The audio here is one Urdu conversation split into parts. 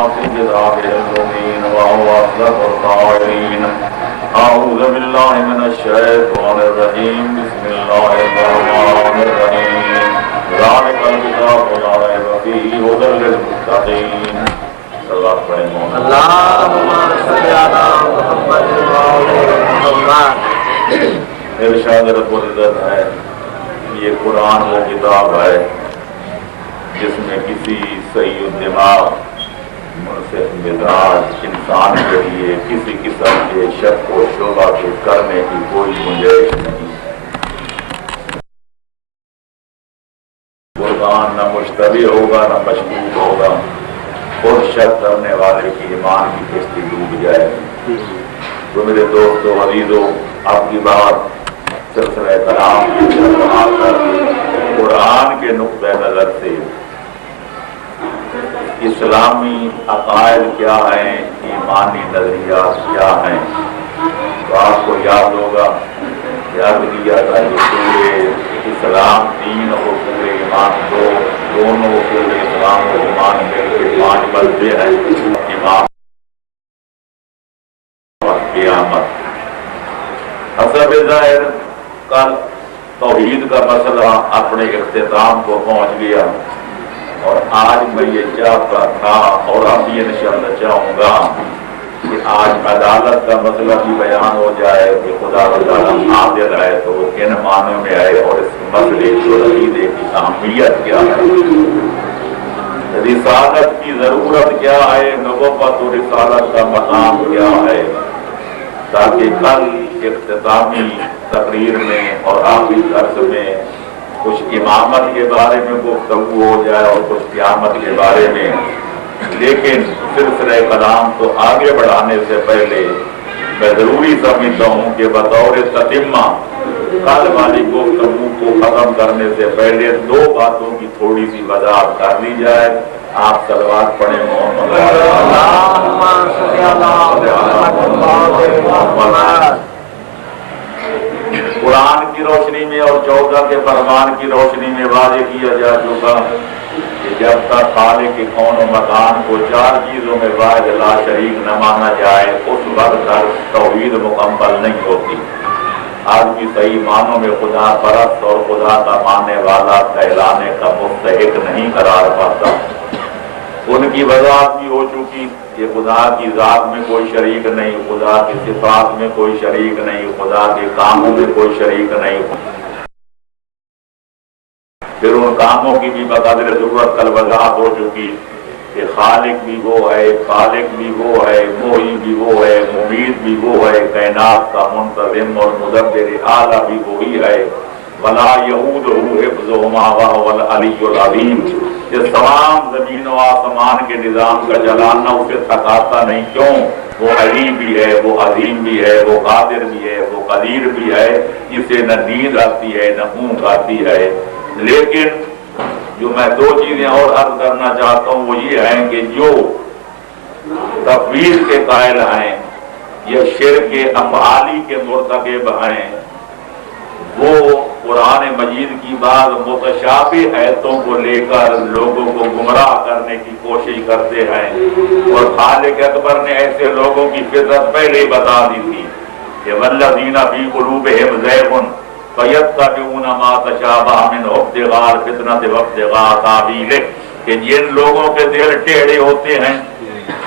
أعوذ بالله من الشيطان الرجيم بسم الله الرحمن الرحيم ذلك الكتاب لا ريب فيه هدى للمتقين اللهم صل على محمد وعلى محمد. ارشاد رب العزت ہے یہ قرآن وہ کتاب ہے جس میں کسی صحیح الدماغ منصف مزاج انسان کے لیے کسی قسم کے شک و شبہ کے کرنے کی کوئی گنجائش نہیں. قرآن نہ مشتبہ ہوگا نہ مشکوک ہوگا اور شک کرنے والے کی ایمان کی کشتی ڈوب جائے گی. تو میرے دوستو عزیزو آپ کی بات سلسلہ کلام کی بنا کر قرآن کے نقطۂ نظر سے اسلامی عقائد کیا ہیں، ایمانی نظریات کیا ہیں. تو آپ کو یاد ہوگا یاد کیا تھا کہ پورے اسلام دین اور پورے ایمان دونوں پورے اسلام اور ایمان مل کے 5 بلدے ہیں. ایمان اور قیامت. حسب ظاہر کل توحید کا مسئلہ اپنے اختتام کو پہنچ گیا اور آج میں یہ چاہتا تھا اور اب یہ انشاءاللہ چاہوں گا کہ آج عدالت کا مسئلہ بھی بیان ہو جائے کہ خدا تعالیٰ عادل ہے تو وہ کن معنوں میں آئے اور اس مسئلے کو عقیدے کی اہمیت کیا ہے، رسالت کی ضرورت کیا ہے، نبوت و رسالت کا مقام کیا ہے، تاکہ کل اختتامی تقریر میں اور آخری درس میں کچھ امامت کے بارے میں گفتگو ہو جائے اور کچھ قیامت کے بارے میں. لیکن سلسلہ کلام کو آگے بڑھانے سے پہلے میں ضروری سمجھتا ہوں کہ بطور تتمہ کل والی گفتگو کو ختم کرنے سے پہلے 2 باتوں کی تھوڑی سی وضاحت کر لی جائے. آپ صلوات پڑھیں محمد. قرآن کی روشنی میں اور 14 کے فرمان کی روشنی میں واضح کیا جا چکا کہ جب تک خالق کے کون و مکان کو 4 چیزوں میں واحد لا شریک نہ مانا جائے اس وقت تک توحید مکمل نہیں ہوتی. آج بھی صحیح معنوں میں خدا پرست اور خدا کا ماننے والا کہلانے کا مستحق نہیں قرار پاتا. ان کی وضاحت بھی ہو چکی کہ خدا کی ذات میں کوئی شریک نہیں، خدا کی صفات میں کوئی شریک نہیں، خدا کے کاموں میں کوئی شریک نہیں. پھر ان کاموں کی بھی بقدر ضرورت کل وضاحت ہو چکی کہ خالق بھی وہ ہے، خالق بھی وہ ہے، محیی بھی وہ ہے، ممید بھی وہ ہے، کائنات کا منتظم اور مدبر اعلیٰ بھی وہی ہے. وَلَا يَئُودُهُ حِفْظُهُمَا وَهُوَ الْعَلِيُّ الْعَظِيمُ. یہ تمام زمین و آسمان کے نظام کا چلانا اسے تھکاتا نہیں. کیوں؟ وہ علیم بھی ہے، وہ عظیم بھی ہے، وہ قادر بھی ہے، وہ قدیر بھی ہے. اسے نہ نیند آتی ہے نہ اونگ آتی ہے. لیکن جو میں 2 چیزیں اور عرض کرنا چاہتا ہوں وہ یہ ہیں کہ جو تفویض کے قائل ہیں یا شرک افعالی کے مرتکب ہیں وہ قرآن مجید کی بعض متشابہ آیتوں کو لے کر لوگوں کو گمراہ کرنے کی کوشش کرتے ہیں. اور خالق اکبر نے ایسے لوگوں کی فطرت پہلے ہی بتا دی تھی کہ والذین فی قلوبہم زیغ فیتبعون ما تشابہ منہ ابتغاء الفتنۃ وابتغاء تأویلہ، کہ جن لوگوں کے دل ٹیڑھے ہوتے ہیں،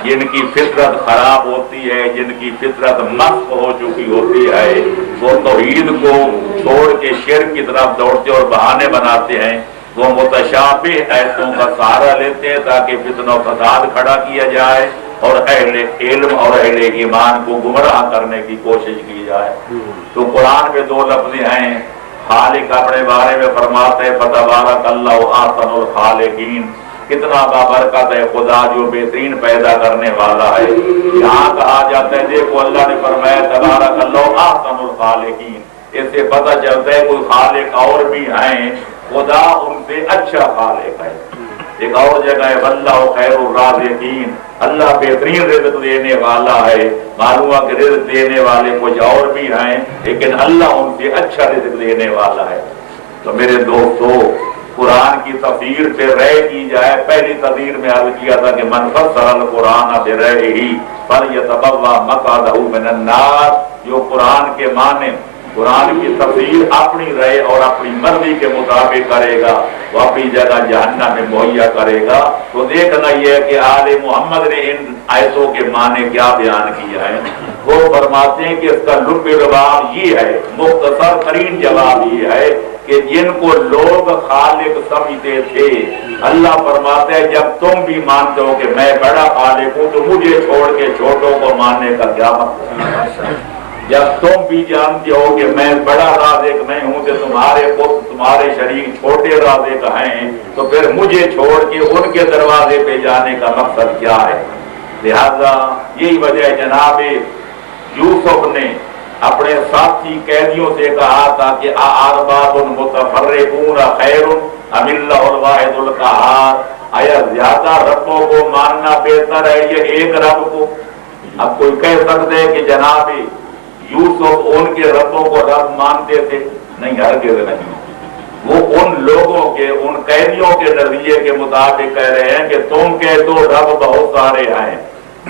جن کی فطرت خراب ہوتی ہے، جن کی فطرت مسخ ہو چکی ہوتی ہے، وہ توحید کو چھوڑ کے شرک کی طرف دوڑتے اور بہانے بناتے ہیں. وہ متشابہ آیتوں کا سہارا لیتے ہیں تاکہ فتنہ و فساد کھڑا کیا جائے اور اہل علم اور اہل ایمان کو گمراہ کرنے کی کوشش کی جائے. تو قرآن میں 2 لفظ ہیں. خالق اپنے بارے میں فرماتے ہیں فتبارک اللہ احسن الخالقین، کتنا بابرکت ہے خدا جو بہترین پیدا کرنے والا ہے. یہاں کہا جاتا ہے دیکھو اللہ نے فرمایا تبارک اللہ احسن الخالقین. اس سے پتہ چلتا ہے کوئی خالق اور بھی ہیں، خدا ان سے اچھا خالق ہے. ایک اور جگہ ہے واللہ خیر الرازقین، اللہ بہترین رزق دینے والا ہے. معلوم ہے کہ رزق دینے والے کچھ اور بھی ہیں لیکن اللہ ان سے اچھا رزق دینے والا ہے. تو میرے دوستو قرآن کی تفسیر پہ رائے کی جائے، پہلی تفسیر میں عرض کیا تھا کہ من فسر القرآن برائے فلیتبوأ مقعدہ من النار، جو قرآن کے معنی قرآن کی تفسیر اپنی رائے اور اپنی مرضی کے مطابق کرے گا وہ اپنی جگہ جہنم میں مہیا کرے گا۔ تو دیکھنا یہ ہے کہ آل محمد نے ان آیتوں کے معنی کیا بیان کیا ہے۔ وہ فرماتے ہیں کہ اس کا لب لباب یہ ہے، مختصر ترین جواب یہ ہے کہ جن کو لوگ خالق سمجھتے تھے، اللہ فرماتا ہے جب تم بھی مانتے ہو کہ میں بڑا خالق ہوں تو مجھے چھوڑ کے چھوٹوں کو ماننے کا کیا مطلب؟ جب تم بھی جانتے ہو کہ میں بڑا رازق میں ہوں تو تمہارے پتر تمہارے شریک چھوٹے رازق ہیں، تو پھر مجھے چھوڑ کے ان کے دروازے پہ جانے کا مقصد کیا ہے؟ لہذا یہی وجہ ہے جناب یوسف نے اپنے ساتھی قیدیوں سے کہا تھا کہ ارباب متفرقون خیر ام اللہ الواحد القہار، آیا زیادہ ربوں کو ماننا بہتر ہے یہ ایک رب کو؟ اب کوئی کہہ سکتے ہیں کہ جناب یوسف ان کے ربوں کو رب مانتے تھے؟ نہیں، ہرگز نہیں۔ وہ ان لوگوں کے ان قیدیوں کے نظریے کے مطابق کہہ رہے ہیں کہ تم کہتے ہو رب بہت سارے ہیں،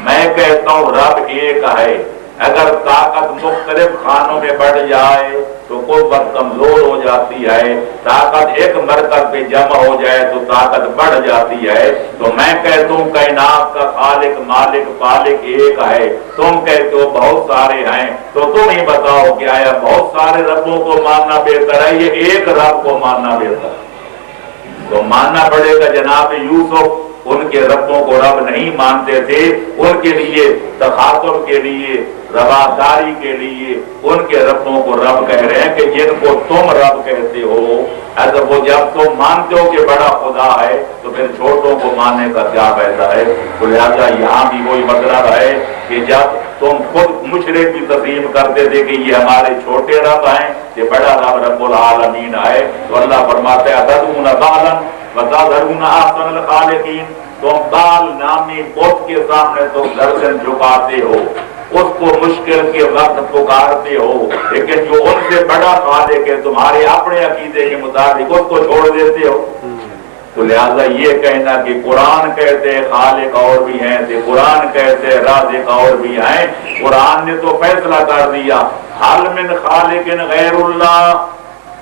میں کہتا ہوں رب ایک ہے۔ اگر طاقت مختلف خانوں میں بڑھ جائے تو قوت کمزور ہو جاتی ہے، طاقت ایک مرکز پہ جمع ہو جائے تو طاقت بڑھ جاتی ہے۔ تو میں کہتا ہوں کائنات کا خالق مالک پالک ایک ہے، تم کہتے ہو بہت سارے ہیں، تو تم ہی بتاؤ کہ آیا بہت سارے ربوں کو ماننا بہتر ہے یہ ایک رب کو ماننا بہتر ہے؟ تو ماننا پڑے گا جناب یوسف ان کے ربوں کو رب نہیں مانتے تھے، ان کے لیے تخاطب کے لیے رواداری کے لیے ان کے ربوں کو رب کہہ رہے ہیں کہ جن کو تم رب کہتے ہو، ایسا وہ جب تم مانتے ہو کہ بڑا خدا ہے تو پھر چھوٹوں کو ماننے کا کیا فائدہ ہے؟ تو لہٰذا یہاں بھی وہی مطلب ہے کہ جب تم خود مشرک بھی تسلیم کرتے تھے کہ یہ ہمارے چھوٹے رب ہیں، یہ بڑا رب رب العالمین ہے، تو اللہ فرماتا ہے اتدعون بالا وتذرون احسن الخالقین، تم بال نامی بت کے سامنے تو گردن جھکاتے ہو، اس کو مشکل کے وقت پکارتے ہو، لیکن جو ان سے بڑا خالق ہے تمہارے اپنے عقیدے کے مطابق اس کو چھوڑ دیتے ہو۔ تو لہذا یہ کہنا کہ قرآن کہتے خالق اور بھی ہیں، کہ قرآن کہتے رازق اور بھی ہیں، قرآن نے تو فیصلہ کر دیا حل من خالق غیر اللہ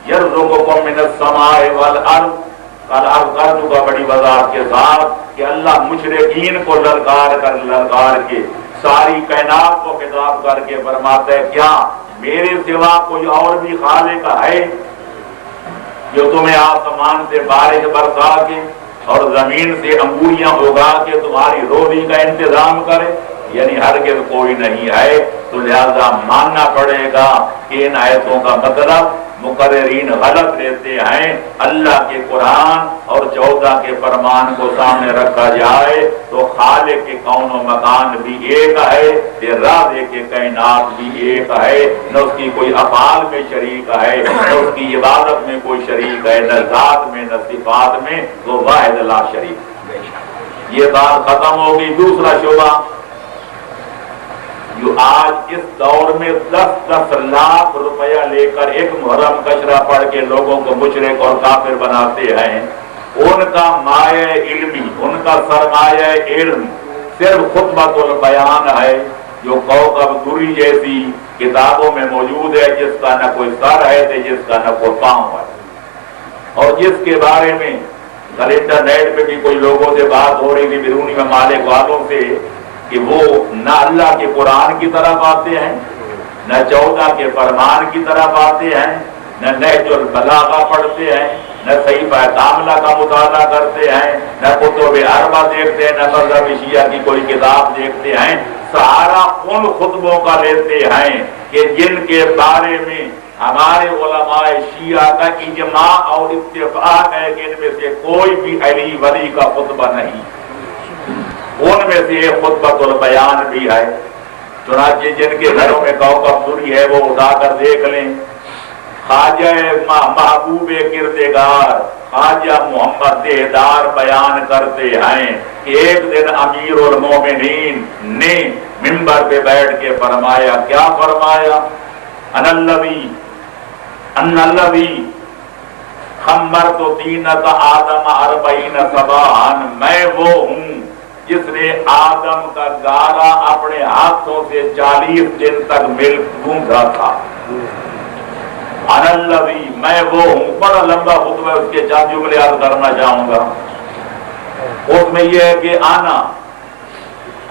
یرزقکم من السماء والارض، کل عرض کر چکا بڑی وضاحت کے ساتھ کہ اللہ مشرکین کو للکار کے ساری کائنات کو خطاب کر کے فرماتا ہے کیا میرے سوا کوئی اور بھی خالق ہے جو تمہیں آسمان سے بارش برسا کے اور زمین سے انگوریاں اگا کے تمہاری روزی کا انتظام کرے؟ یعنی ہرگز کوئی نہیں ہے۔ تو لہذا ماننا پڑے گا کہ ان آیتوں کا مطلب مقررین غلط لیتے ہیں۔ اللہ کے قرآن اور 14 کے فرمان کو سامنے رکھا جائے تو خالق کے کون و مکان بھی ایک ہے، رازق کے کائنات بھی ایک ہے، نہ اس کی کوئی افعال میں شریک ہے، نہ اس کی عبادت میں کوئی شریک ہے، نہ ذات میں نہ صفات میں، وہ واحد لا شریک۔ یہ بات ختم ہوگی۔ دوسرا شعبہ جو آج اس دور میں 10-10 لاکھ روپیہ لے کر ایک محرم کشرہ پڑھ کے لوگوں کو مشرک اور کافر بناتے ہیں، ان کا مایہ علمی، ان کا سرمایہ علم صرف خطبۃ البیان ہے، جو کوکب دوری جیسی کتابوں میں موجود ہے، جس کا نہ کوئی سر ہے تو جس کا نہ کوئی پاؤں ہے، اور جس کے بارے میں کل انٹرنیٹ پہ بھی کوئی لوگوں سے بات ہو رہی تھی بیرونی ممالک والوں سے کہ وہ نہ اللہ کے قرآن کی طرف آتے ہیں، نہ 14 کے فرمان کی طرف آتے ہیں، نہ نہج البلاغہ پڑھتے ہیں، نہ صحیفہ کاملہ کا مطالعہ کرتے ہیں، نہ کتب اربع دیکھتے ہیں، نہ مذہب شیعہ کی کوئی کتاب دیکھتے ہیں، سہارا ان خطبوں کا لیتے ہیں کہ جن کے بارے میں ہمارے علماء شیعہ کا اجماع اور اتفاق ہے کہ ان میں سے کوئی بھی علی ولی کا خطبہ نہیں، ان میں سے ایک خطبۃ البیان بھی ہے۔ چنانچہ جن کے گھروں میں کوکب دوری ہے وہ اٹھا کر دیکھ لیں، خواجہ محبوب کردگار خواجہ محمد دیدار بیان کرتے ہیں کہ ایک دن امیر المومنین نے منبر پہ بیٹھ کے فرمایا، کیا فرمایا؟ ان الذی خمرت طینۃ آدم اربعین صباحا، میں وہ ہوں جس نے آدم کا گارا اپنے ہاتھوں سے 40 دن تک مل گونگا تھا۔ انا الذی، میں وہ ہوں۔ بڑا لمبا خطبہ ہے، اس کے چند جملے عرض کرنا چاہوں گا۔ اس میں یہ ہے کہ آنا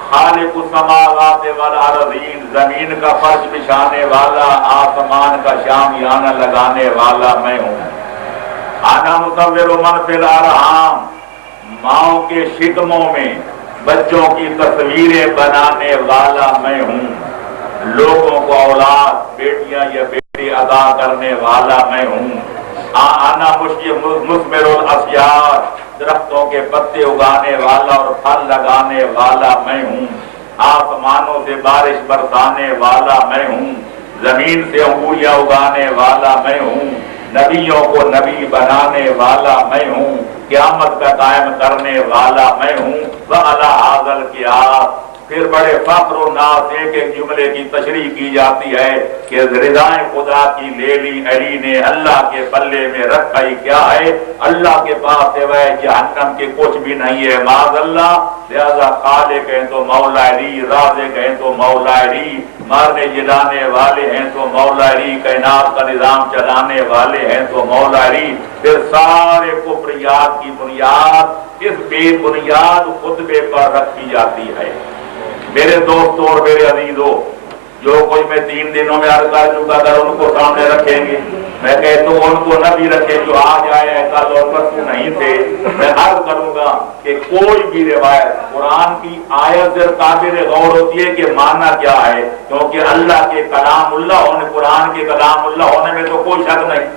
خالق السماوات والارضین، زمین کا فرش بچھانے والا، آسمان کا شامیانہ لگانے والا میں ہوں۔ آنا مصور من فی الارحام، ماؤں کے شکموں میں بچوں کی تصویریں بنانے والا میں ہوں۔ لوگوں کو اولاد، بیٹیاں یا بیٹی عطا کرنے والا میں ہوں۔ آنا مثمر الاشجار، درختوں کے پتے اگانے والا اور پھل لگانے والا میں ہوں۔ آسمانوں سے بارش برسانے والا میں ہوں۔ زمین سے انگوریاں اگانے والا میں ہوں۔ نبیوں کو نبی بنانے والا میں ہوں۔ قیامت کا قائم کرنے والا میں ہوں۔ وَعَلَىٰ هَٰذَا الْقِيَاسِ، پھر بڑے فخر و ناز ایک ایک جملے کی تشریح کی جاتی ہے کہ رضائیں خدا کی لے لی علی نے، اللہ کے پلے میں رکھا ہی کیا ہے؟ اللہ کے پاس سوائے جہنم کے کچھ بھی نہیں ہے، معاذ اللہ۔ لہذا خالق ہیں تو مولا علی، رازق ہیں تو مولا علی، مارنے جلانے والے ہیں تو مولا علی، کائنات کا نظام چلانے والے ہیں تو مولا علی۔ پھر سارے کفریات کی بنیاد اس بے بنیاد خطبے پر رکھی جاتی ہے۔ میرے دوستوں اور میرے عزیزوں، جو کچھ میں 3 دنوں میں عرض کر چکا اگر ان کو سامنے رکھیں گے، میں کہتا ہوں ان کو نہ بھی رکھیں جو آج آئے ہیں کل اور پرسوں نہیں تھے، میں عرض کروں گا کہ کوئی بھی روایت قرآن کی آیت سے قابل غور ہوتی ہے کہ ماننا کیا ہے، کیونکہ اللہ کے کلام اللہ ہونے، قرآن کے کلام اللہ ہونے میں تو کوئی شک نہیں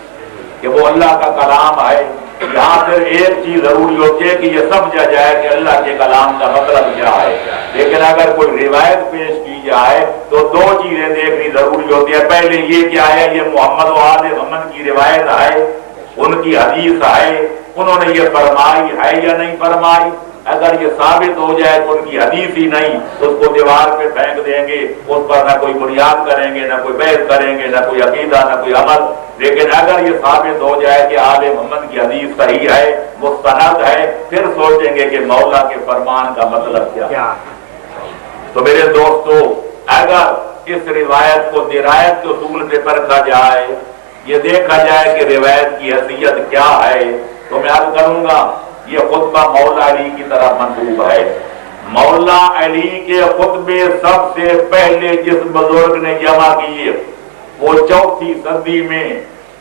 کہ وہ اللہ کا کلام ہے۔ یہاں پھر ایک چیز ضروری ہوتی ہے کہ یہ سمجھا جائے کہ اللہ کے کلام کا مطلب کیا ہے، لیکن اگر کوئی روایت پیش کی جائے تو 2 چیزیں دیکھنی ضروری ہوتی ہے۔ پہلے یہ کہ آیا یہ محمد و آل محمد کی روایت ہے، ان کی حدیث ہے، انہوں نے یہ فرمائی ہے یا نہیں فرمائی۔ اگر یہ ثابت ہو جائے کہ ان کی حدیث ہی نہیں تو اس کو دیوار پہ پھینک دیں گے، اس پر نہ کوئی بنیاد کریں گے، نہ کوئی بحث کریں گے، نہ کوئی عقیدہ، نہ کوئی عمل۔ لیکن اگر یہ ثابت ہو جائے کہ آل محمد کی حدیث صحیح ہے، مستند ہے، پھر سوچیں گے کہ مولا کے فرمان کا مطلب کیا۔ تو میرے دوستو، اگر اس روایت کو درایت کے اصول سے پرکھا جائے، یہ دیکھا جائے کہ روایت کی حیثیت کیا ہے، تو میں عرض کروں گا یہ خطبہ مولا علی کی طرف منسوب ہے۔ مولا علی کے خطبے سب سے پہلے جس بزرگ نے جمع کیے وہ 4 صدی میں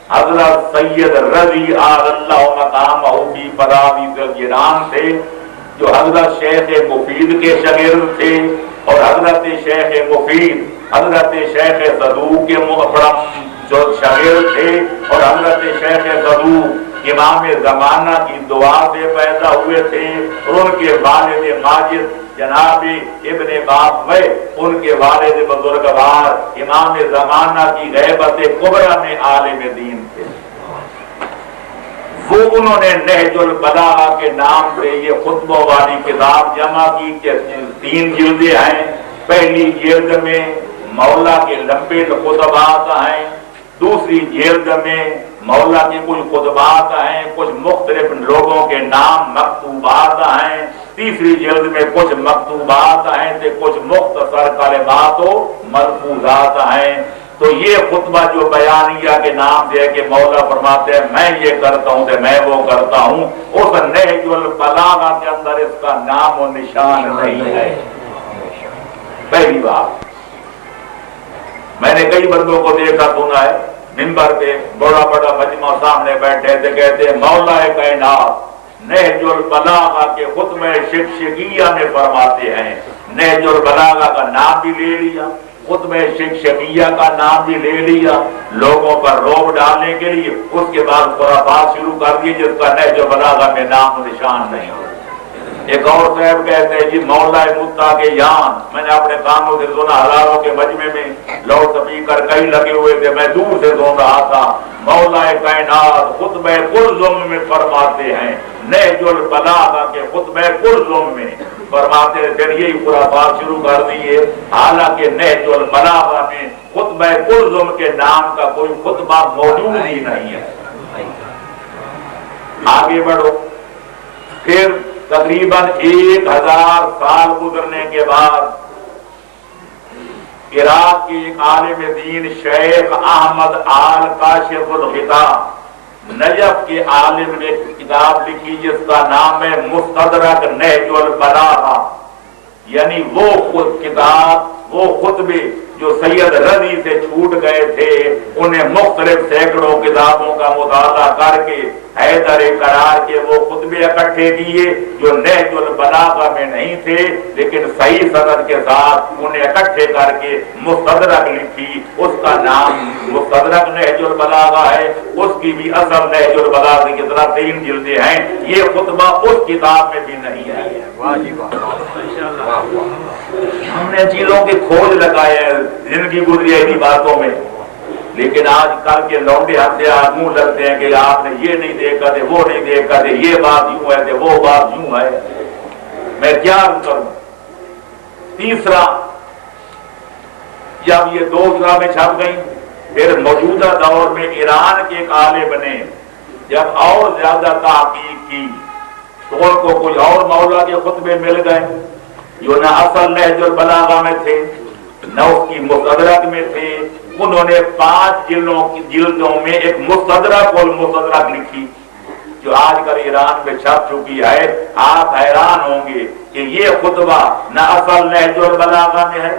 حضرت سید رضی اللہ مقامہ فی فراویز الجنان تھے، جو حضرت شیخ مفید کے شاگرد تھے، اور حضرت شیخ مفید حضرت شیخ صدوق کے جو شاگرد تھے، اور حضرت شیخ صدوق امام زمانہ کی دعا سے پیدا ہوئے تھے، اور ان کے والد ماجد جناب ابن باقوی ان کے والد بزرگوار امام زمانہ کی غیبت کبریٰ میں عالم دین تھے۔ وہ انہوں نے نہج البلاغہ کے نام سے یہ خطبوں والی کتاب جمع کی کہ 3 جلدیں ہیں۔ پہلی جلد میں مولا کے لمبے خطبات ہیں، دوسری جلد میں مولا کے کچھ خطبات ہیں، کچھ مختلف لوگوں کے نام مکتوبات ہیں، تیسری جلد میں کچھ مکتوبات ہیں تو کچھ مختصر کلمات و ملفوظات ہیں۔ تو یہ خطبہ جو بیانیہ کے نام سے ہے کہ مولا فرماتے ہیں میں یہ کرتا ہوں تو میں وہ کرتا ہوں، اس نہج البلاغہ کے اندر اس کا نام و نشان نہیں ہے۔ پہلی بات، میں نے کئی بندوں کو دیکھا سنا ہے منبر پہ بڑا بڑا مجمع سامنے بیٹھے تھے، کہتے ہیں مولا کائنات نہج البلاغہ کے خطبہ شکشکیہ میں فرماتے ہیں۔ نہج البلاغہ کا نام بھی لے لیا، خطبہ شکشکیہ کا نام بھی لے لیا لوگوں پر روب ڈالنے کے لیے، اس کے بعد خرافات شروع کر دی جس کا نہج البلاغہ میں نام و نشان نہیں ہو۔ ایک اور صاحب کہتے ہیں جی مولا متا کے یان، میں نے اپنے کانوں سے سنا، ہزاروں کے مجمع میں لاؤڈ سپیکر کئی لگے ہوئے تھے، میں دور سے سن رہا تھا، مولا کائنات خطبہ کلثوم میں فرماتے ہیں، نہج البلاغہ کے خطبہ کلثوم میں فرماتے ہیں، پھر یہی خرافات شروع کر دیے، حالانکہ نہج البلاغہ میں خطبہ کلثوم کے نام کا کوئی خطبہ موجود ہی نہیں ہے۔ آگے بڑھو. پھر تقریباً 1000 سال گزرنے کے بعد عراق کے ایک عالم دین شیخ احمد آل کاشف الغطا نجف کے عالم نے کتاب لکھی جس کا نام ہے مستدرک نہج البلاغہ، یعنی وہ کتاب، وہ خطبے جو سید رضی سے چھوٹ گئے تھے انہیں مختلف سینکڑوں کتابوں کا مطالعہ کر کے حیدر قرار کے وہ خطبے اکٹھے کیے جو نہج البلاغہ میں نہیں تھے، لیکن صحیح سند کے ساتھ انہیں اکٹھے کر کے مستدرک لکھی. اس کا نام مستدرک نہج البلاغہ ہے. اس کی بھی اصل نہج البلاغہ کی طرح 3 جلدیں ہیں. یہ خطبہ اس کتاب میں بھی نہیں ہے. ہم نے چیزوں کی کھوج لگائے ہیں، زندگی گزری ہے انہی باتوں میں، لیکن آج کل کے لونڈے ہتھے منہ لگتے ہیں کہ آپ نے یہ نہیں دیکھا تھے، وہ نہیں دیکھا تھے، یہ بات یوں ہے تھے، وہ بات یوں ہے. میں کیا کروں؟ تیسرا، جب یہ 2 کتابیں چھپ گئیں، پھر موجودہ دور میں ایران کے ایک عالم نے جب اور زیادہ تحقیق کی تو ان کو کچھ اور مولا کے خطبے مل گئے جو نہ اصل نہج البلاغہ میں تھے نہ اس کی مستدرک میں تھے. انہوں نے 5 جلدوں میں ایک مستدرک والمستدرک لکھی جو آج کل ایران میں چھپ چکی ہے. آپ حیران ہوں گے کہ یہ خطبہ نہ اصل نہج البلاغہ میں ہے،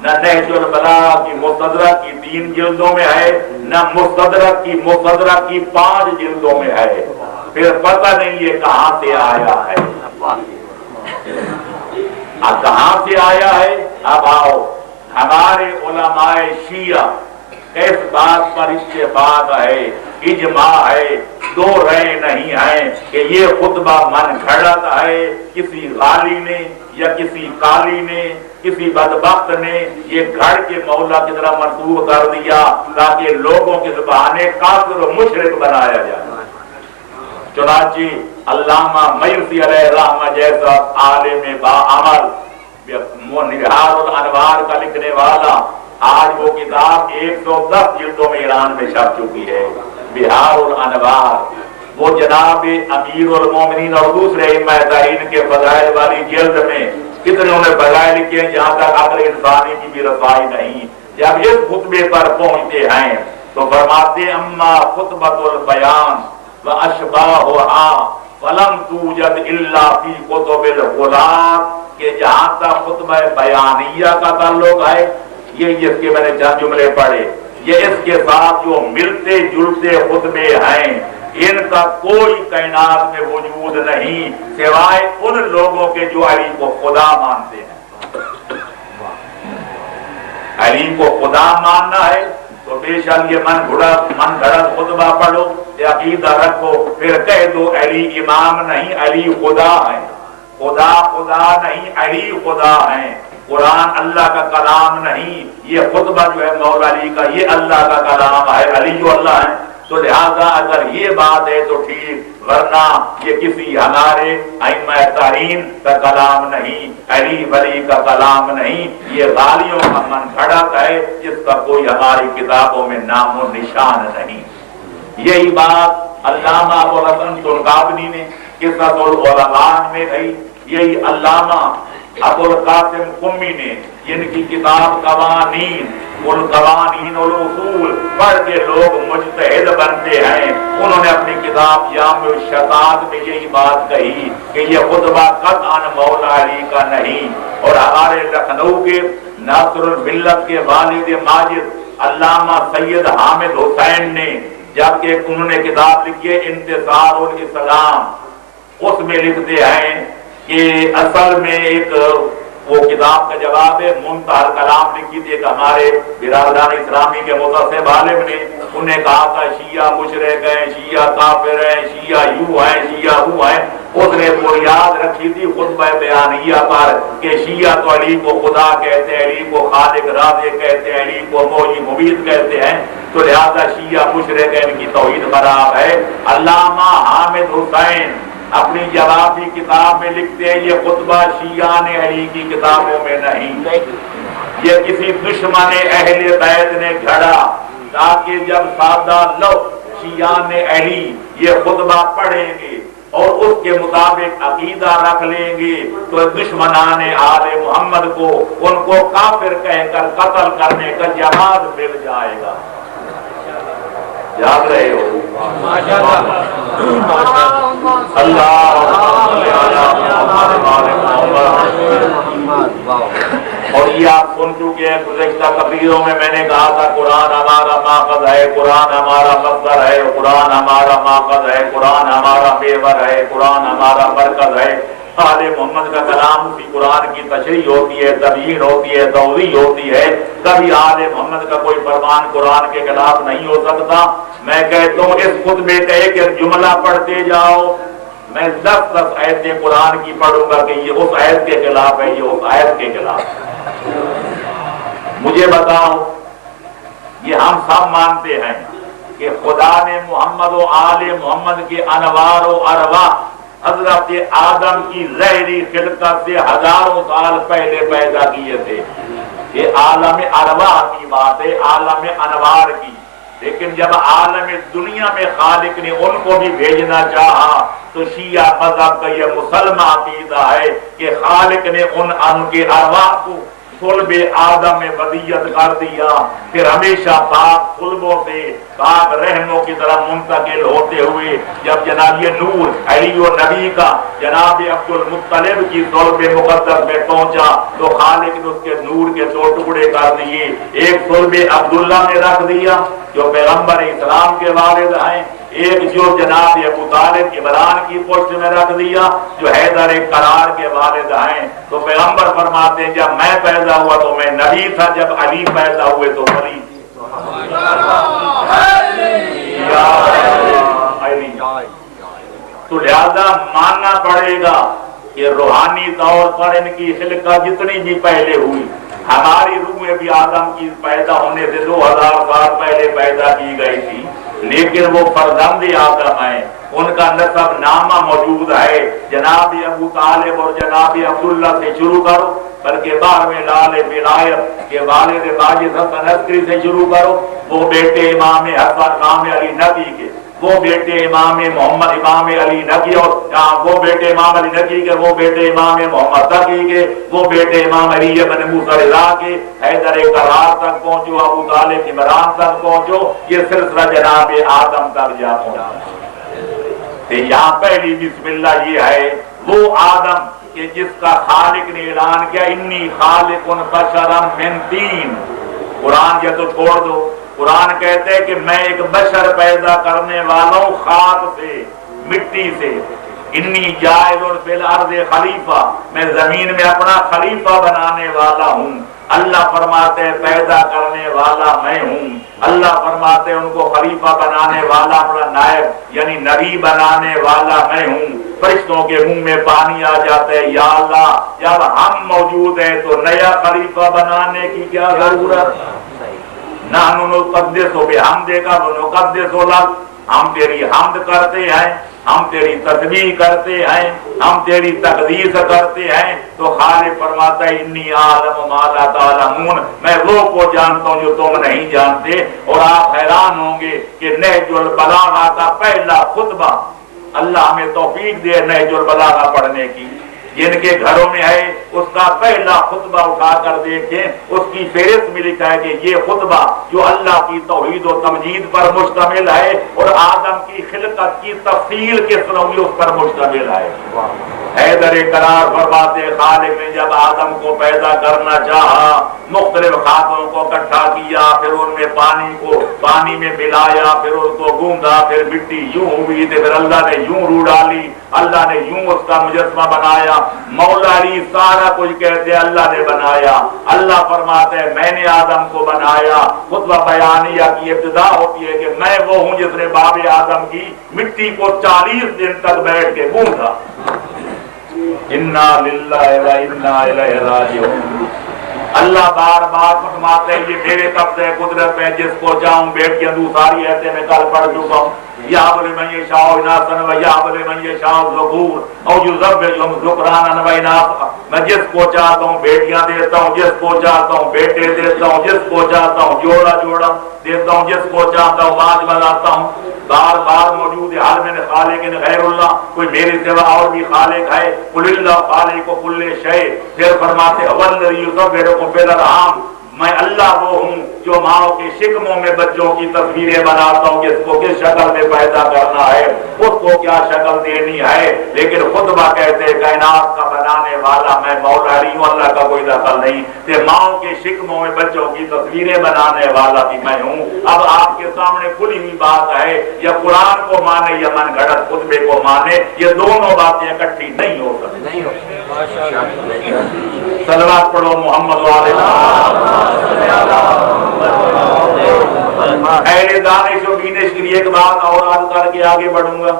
نہ نہج البلاغہ کی مستدرک کی 3 جلدوں میں ہے، نہ مستدرک کی 5 جلدوں میں ہے. پھر پتہ نہیں یہ کہاں سے آیا ہے. کہاں سے آیا ہے؟ اب آؤ، ہمارے علماء شیعہ اس بات پر اتفاق ہے، اجماع ہے، 2 رائے نہیں ہیں کہ یہ خطبہ من گھڑت ہے. کسی غالی نے یا کسی قالی نے، کسی بدبخت نے یہ گھڑ کے مولا کی طرح منسوب کر دیا تاکہ لوگوں کے زبانیں کافر و مشرک بنایا جائے. چنانچہ علامہ میرسی علیہ رحمہ جیسا عالم باعمل، بہار الانوار کا لکھنے والا، آج وہ کتاب 110 جلدوں میں ایران میں چھپ چکی ہے. بہار الانوار، وہ جناب امیر المومنین اور دوسرے ائمہ تارین کے فضائل والی جلد میں کتنے انہیں فضائل لکھے ہیں جہاں تک عقل انسانی کی بھی رسائی نہیں. جب اس خطبے پر پہنچتے ہیں تو فرماتے اما خطبۃ البیان واشباہها فلم توجد الا فی کتب الغلاة، کہ جہاں تک خطبہ بیانیہ کا تعلق ہے، یہ اس کے میں نے چند جملے پڑھے، یہ اس کے ساتھ جو ملتے جلتے خطبے ہیں ان کا کوئی کائنات میں وجود نہیں سوائے ان لوگوں کے جو علی کو خدا مانتے ہیں. علی کو خدا ماننا ہے تو بے شک یہ من گھڑت خطبہ پڑھو، عقیدہ رکھو، پھر کہہ دو علی امام نہیں، علی خدا ہے. خدا خدا نہیں، علی خدا ہے. قرآن اللہ کا کلام نہیں، یہ خطبہ جو ہے مولا علی کا یہ اللہ کا کلام ہے، علی جو اللہ ہے. تو لہذا اگر یہ بات ہے تو ٹھیک، ورنہ یہ کسی ہمارے ائمہ تارین کا کلام نہیں، علی ولی کا کلام نہیں، یہ غالیوں کا من گھڑت ہے جس کا کوئی ہماری کتابوں میں نام و نشان نہیں. یہی بات علامہ ابو الحسن ترکابنی نے قصۃ العلماء میں کہی، یہی علامہ ابو القاسم قمی نے جن کی کتاب قوانین والقوانین والاصول پڑھ کے لوگ مجتہد بنتے ہیں، انہوں نے اپنی کتاب جامع الشتات میں یہی بات کہی کہ یہ خطبہ قطعاً مولا علی کا نہیں. اور ہمارے لکھنؤ کے ناصر الملت کے والد ماجد علامہ سید حامد حسین نے جبکہ انہوں نے کتاب لکھی ہے انتصار الاسلام، اس میں لکھتے ہیں کہ اصل میں ایک وہ کتاب کا جواب ہے منتہی الکلام لکھی تھی ایک ہمارے برادران اسلامی کے متصف عالم نے. انہیں کہا تھا شیعہ مشرک ہیں، شیعہ کافر ہیں، شیعہ یوں ہیں، شیعہ وہ ہیں. اس نے بنیاد رکھی تھی خطبہ بیانیہ پر کہ شیعہ تو علی کو خدا کہتے ہیں، علی کو خالق رازق کہتے ہیں، علی کو موجی مبید کہتے ہیں، تو لہذا شیعہ مشرک ہیں، ان کی توحید خراب ہے. علامہ حامد حسین اپنی جوابی کتاب میں لکھتے ہیں یہ خطبہ شیعہ نے علی کی کتابوں میں نہیں، یہ کسی دشمن اہل بیت نے گھڑا تاکہ جب سادہ لو شیعہ نے علی یہ خطبہ پڑھیں گے اور اس کے مطابق عقیدہ رکھ لیں گے تو دشمنان آل محمد کو ان کو کافر کہہ کر قتل کرنے کا جہاد مل جائے گا. یاد رہے ہو اور یہ آپ سن چکے ہیں گزشتہ تقریروں میں نے کہا تھا قرآن ہمارا ماخذ ہے، قرآن ہمارا مصدر ہے، قرآن ہمارا ماخذ ہے، قرآن ہمارا محور ہے، قرآن ہمارا مرکز ہے. آل محمد کا کلام اسی قرآن کی تشریح ہوتی ہے، تبیین ہوتی ہے، توضیح ہوتی ہے. کبھی آل محمد کا کوئی فرمان قرآن کے خلاف نہیں ہو سکتا. میں کہتا ہوں اس خطبے کا ایک جملہ پڑھتے جاؤ، میں 10 آیتیں قرآن کی پڑھوں گا کہ یہ اس آیت کے خلاف ہے، یہ اس آیت کے خلاف ہے. مجھے بتاؤ، یہ ہم سب مانتے ہیں کہ خدا نے محمد و آل محمد کے انوار و ارواح حضرت آدم کی ظاہری خلقت سے ہزاروں سال پہلے پیدا کیے تھے. یہ عالم ارواح کی بات ہے، عالم انوار کی. لیکن جب عالم دنیا میں خالق نے ان کو بھی بھیجنا چاہا تو شیعہ مذہب کا یہ مسلمہ عقیدہ ہے کہ خالق نے ان کے ارواح کو صلب آدم میں ودیت کر دیا، پھر ہمیشہ پاک صلبوں سے پاک رحموں کی طرف منتقل ہوتے ہوئے جب جناب یہ نور علی و نبی کا جناب عبد المطلب کی صلب مقدس میں پہنچا تو خالق نے اس کے نور کے 2 ٹکڑے کر دیے. ایک صلب عبداللہ میں رکھ دیا جو پیغمبر اسلام کے والد ہیں، ایک جو جناب ابو طالب عمران کی پشت میں رکھ دیا جو حیدر قرار کے والد ہیں. تو پیغمبر فرماتے ہیں جب میں پیدا ہوا تو میں نبی تھا، جب علی پیدا ہوئے تو ولی. تو لہذا ماننا پڑے گا کہ روحانی طور پر ان کی خلقت جتنی بھی پہلے ہوئی، ہماری روح میں بھی آدم کی پیدا ہونے سے 2000 سال پہلے پیدا کی گئی تھی، لیکن وہ فرزند آدم ہیں، ان کا نسب نامہ موجود ہے. جناب ابو طالب اور جناب عبداللہ سے شروع کرو، بلکہ 12ویں لال ولایت کے والد ماجد حسن عسکری سے شروع کرو، وہ بیٹے امام حسن امام علی نبی کے، وہ بیٹے امام محمد امام علی نبی، اور وہ بیٹے امام علی نبی کے، وہ بیٹے امام محمد تقی کے، وہ بیٹے امام علی بن موسیٰ رضا کے، حیدر قرار تک پہنچو، ابو طالب عمران تک پہنچو، یہ سلسلہ جناب آدم تک جا پہنچا. یہاں پہلی بسم اللہ یہ ہے وہ آدم کہ جس کا خالق نے اعلان کیا انی خالق بشرا من طین. قرآن یہ تو چھوڑ دو، قرآن کہتے ہیں کہ میں ایک بشر پیدا کرنے والا ہوں خاک سے، مٹی سے. انی جاعل فی الارض خلیفہ، میں زمین میں اپنا خلیفہ بنانے والا ہوں. اللہ فرماتے ہیں پیدا کرنے والا میں ہوں. اللہ فرماتے ہیں ان کو خلیفہ بنانے والا اپنا نائب یعنی نبی بنانے والا میں ہوں. فرشتوں کے منہ میں پانی آ جاتا ہے، یا اللہ جب ہم موجود ہیں تو نیا خلیفہ بنانے کی کیا ضرورت؟ نحن نقدس بحمدک ونقدس لک، ہم تیری حمد کرتے ہیں، ہم تیری تسبیح کرتے ہیں، ہم تیری تقدیس کرتے ہیں. تو خالق فرماتا ہے انی اعلم ما لا تعلمون، میں وہ کو جانتا ہوں جو تم نہیں جانتے. اور آپ حیران ہوں گے کہ نہج البلاغہ کا پہلا خطبہ، اللہ ہمیں توفیق دے نہج البلاغہ پڑھنے کی، جن کے گھروں میں ہے اس کا پہلا خطبہ اٹھا کر دیکھیں، اس کی فہرست میں لکھا ہے کہ یہ خطبہ جو اللہ کی توحید و تمجید پر مشتمل ہے اور آدم کی خلقت کی تفصیل کے سنوی اس پر مشتمل ہے. حیدر قرار فرماتے خالق نے جب آدم کو پیدا کرنا چاہا مختلف خاکوں کو اکٹھا کیا، پھر ان میں پانی میں ملایا، پھر اس کو گوندا، پھر مٹی یوں ہوئی تھی، پھر اللہ نے یوں روح ڈالی، اللہ نے یوں اس کا مجسمہ بنایا. مولا علی سارا کچھ کہتے اللہ نے بنایا. اللہ فرماتے ہیں میں نے آدم کو بنایا. خطبہ بیانیہ کی ابتدا ہوتی ہے کہ میں وہ ہوں جس نے باب آدم کی مٹی کو 40 دن تک بیٹھ کے گوندا. انا للہ و انا الیہ راجعون. اللہ بار بار فرماتے ہیں یہ میرے قبضے قدرت میں، جس کو چاہوں بیٹھ کے ساری ایتیں میں کل پڑھ چکا ہوں. یہب لمن یشاء اناثا ویہب لمن یشاء الذکور او یزوجہم ذکرانا و اناثا. میں جس کو چاہتا ہوں بیٹیاں دیتا ہوں، جس کو چاہتا ہوں بیٹے دیتا ہوں، جس کو چاہتا ہوں جوڑا دیتا ہوں، جس کو چاہتا ہوں باز بناتا ہوں. بار بار موجود ہے، حال من خالق غیر اللہ، کوئی میرے سوا اور بھی خالق ہے، قل اللہ خالق کل شیء، پھر فرماتے ہیں والذی یصورکم فی الارحام، میں اللہ وہ ہوں جو ماں کے شکموں میں بچوں کی تصویریں بناتا ہوں، اس کو کس شکل میں پیدا کرنا ہے، اس کو کیا شکل دینی ہے، لیکن خطبہ کہتے ہیں کائنات کا بنانے والا میں مولا علی ہوں، اللہ کا کوئی دخل نہیں، کہ ماں کے شکموں میں بچوں کی تصویریں بنانے والا بھی میں ہوں۔ اب آپ کے سامنے کھلی ہوئی بات ہے، یا قرآن کو مانے یا من گھڑت خطبے کو مانے، یہ دونوں باتیں اکٹھی نہیں ہو سکتی۔ صلوات پڑھو محمد والے اہل دانش و بینش کے لیے ایک بات اور عرض کر کے آگے بڑھوں گا،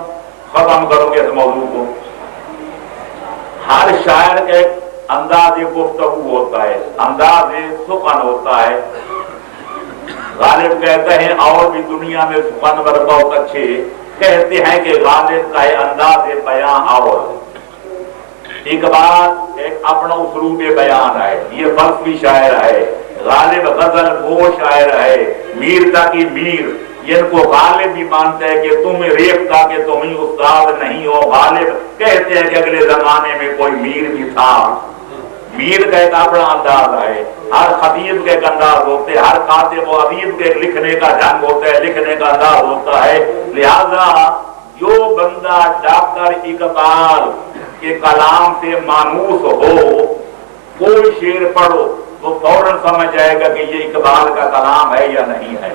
ختم کروں گے اس موضوع کو۔ ہر شاعر کا ایک انداز گفتگو ہوتا ہے، انداز سخن ہوتا ہے۔ غالب کہتے ہیں اور بھی دنیا میں سخنور بہت اچھے، کہتے ہیں کہ غالب کا ہے انداز بیان اور اقبال ایک اپنا اسلوب بیان ہے، یہ فلسفی شاعر ہے، غالب غزل گو شاعر ہے، میر تاکہ میر، ان کو غالب بھی مانتے ہیں کہ تم ریختہ کہ تم ہی استاد نہیں ہو، غالب کہتے ہیں کہ اگلے زمانے میں کوئی میر بھی تھا۔ میر کا ایک اپنا انداز ہے، ہر خطیب کے ایک انداز ہوتے ہیں، ہر کاتب و ادیب کے لکھنے کا ڈھنگ ہوتا ہے، لکھنے کا انداز ہوتا ہے۔ لہذا جو بندہ ڈاکٹر اقبال کے کلام سے مانوس ہو، کوئی شعر پڑھو تو فوراً سمجھ جائے گا کہ یہ اقبال کا کلام ہے یا نہیں ہے۔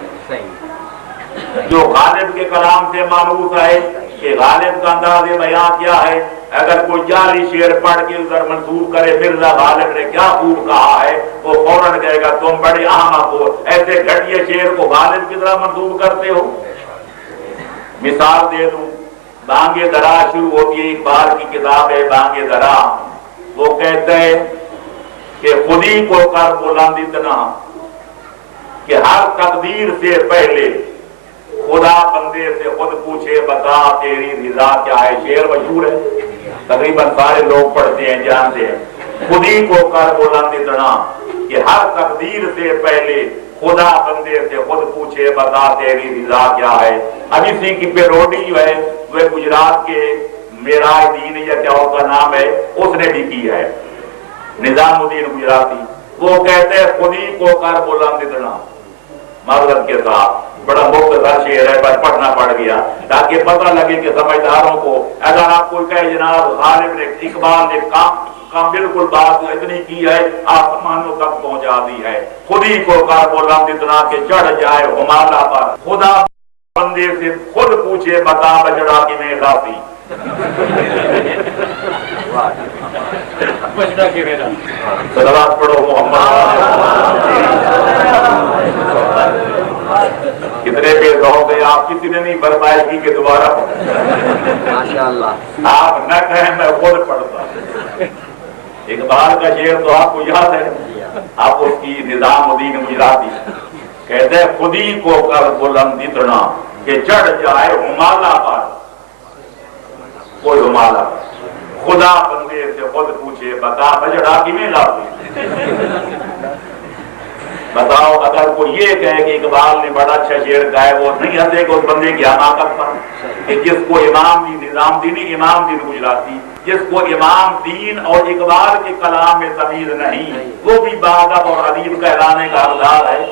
جو غالب کے کلام سے مانوس ہے کہ غالب کا انداز بیان کیا ہے، اگر کوئی جعلی شعر پڑھ کے ادھر منسوب کرے مرزا غالب نے کیا خوب کہا ہے، وہ فوراً کہے گا تم بڑے احمق ہو، ایسے گھٹیا شعر کو غالب کی طرح منسوب کرتے ہو۔ مثال دے دوں، بانگ درا شروع ہوتی ہے، اقبال کی کتاب ہے بانگ درا، وہ کہتے ہیں کہ خودی کو کر بلند اتنا کہ ہر تقدیر سے پہلے خدا بندے سے خود پوچھے بتا تیری رضا کیا ہے۔ شعر مشہور ہے، تقریباً سارے لوگ پڑھتے ہیں جانتے ہیں۔ خودی کو کر بلند اتنا کہ ہر تقدیر سے پہلے خدا بندے سے خود پوچھے بتا تیری رضا کیا ہے۔ اب اسی کی پیروڈی جو ہے وہ گجرات کے میراج دین یا کیا اس کا نام ہے، اس نے بھی کی ہے، نظام الدین گجراتی۔ وہ کہتے ہیں خودی کو کر بلند اتنا، معذرت کے ساتھ بڑا مختصر شعر ہے پر پڑھنا پڑ گیا تاکہ پتہ لگے کہ سمجھداروں کو، اگر آپ کوئی کہے جناب غالب نے اقبال نے کام بالکل بات اتنی کی ہے آسمانوں تک پہنچا دی ہے۔ خودی کو کر بلند اتنا کہ چڑھ جائے ہمالا پر، خدا بندے سے خود پوچھے بتا بجڑا کی میں غافی۔ صلوات پڑھو محمد۔ کتنے بے ہو گئے آپ، کسی نے نہیں برپائے کی کہ دوبارہ ماشاءاللہ آپ نہ کہیں میں خود پڑھتا۔ اقبال کا شعر تو آپ کو یاد ہے، آپ اس کی نظام الدین گجراتی کہتے ہیں خودی کو کر بلند اتنا کہ چڑھ جائے ہمالا پر، کوئی ہمالا خدا بندے سے خود پوچھے بتا بجڑا کی میں لاتی۔ بتاؤ اگر کوئی یہ کہے کہ اقبال نے بڑا اچھا شعر گائے، وہ نہیں ہنسے کہ اس بندے کی حماقت پر، کہ جس کو امام دین نظام دینی امام دین گجراتی، جس کو امام دین اور اقبال کے کلام میں تمیز نہیں، وہ بھی بادب اور ادیب کہلانے کا حقدار ہے،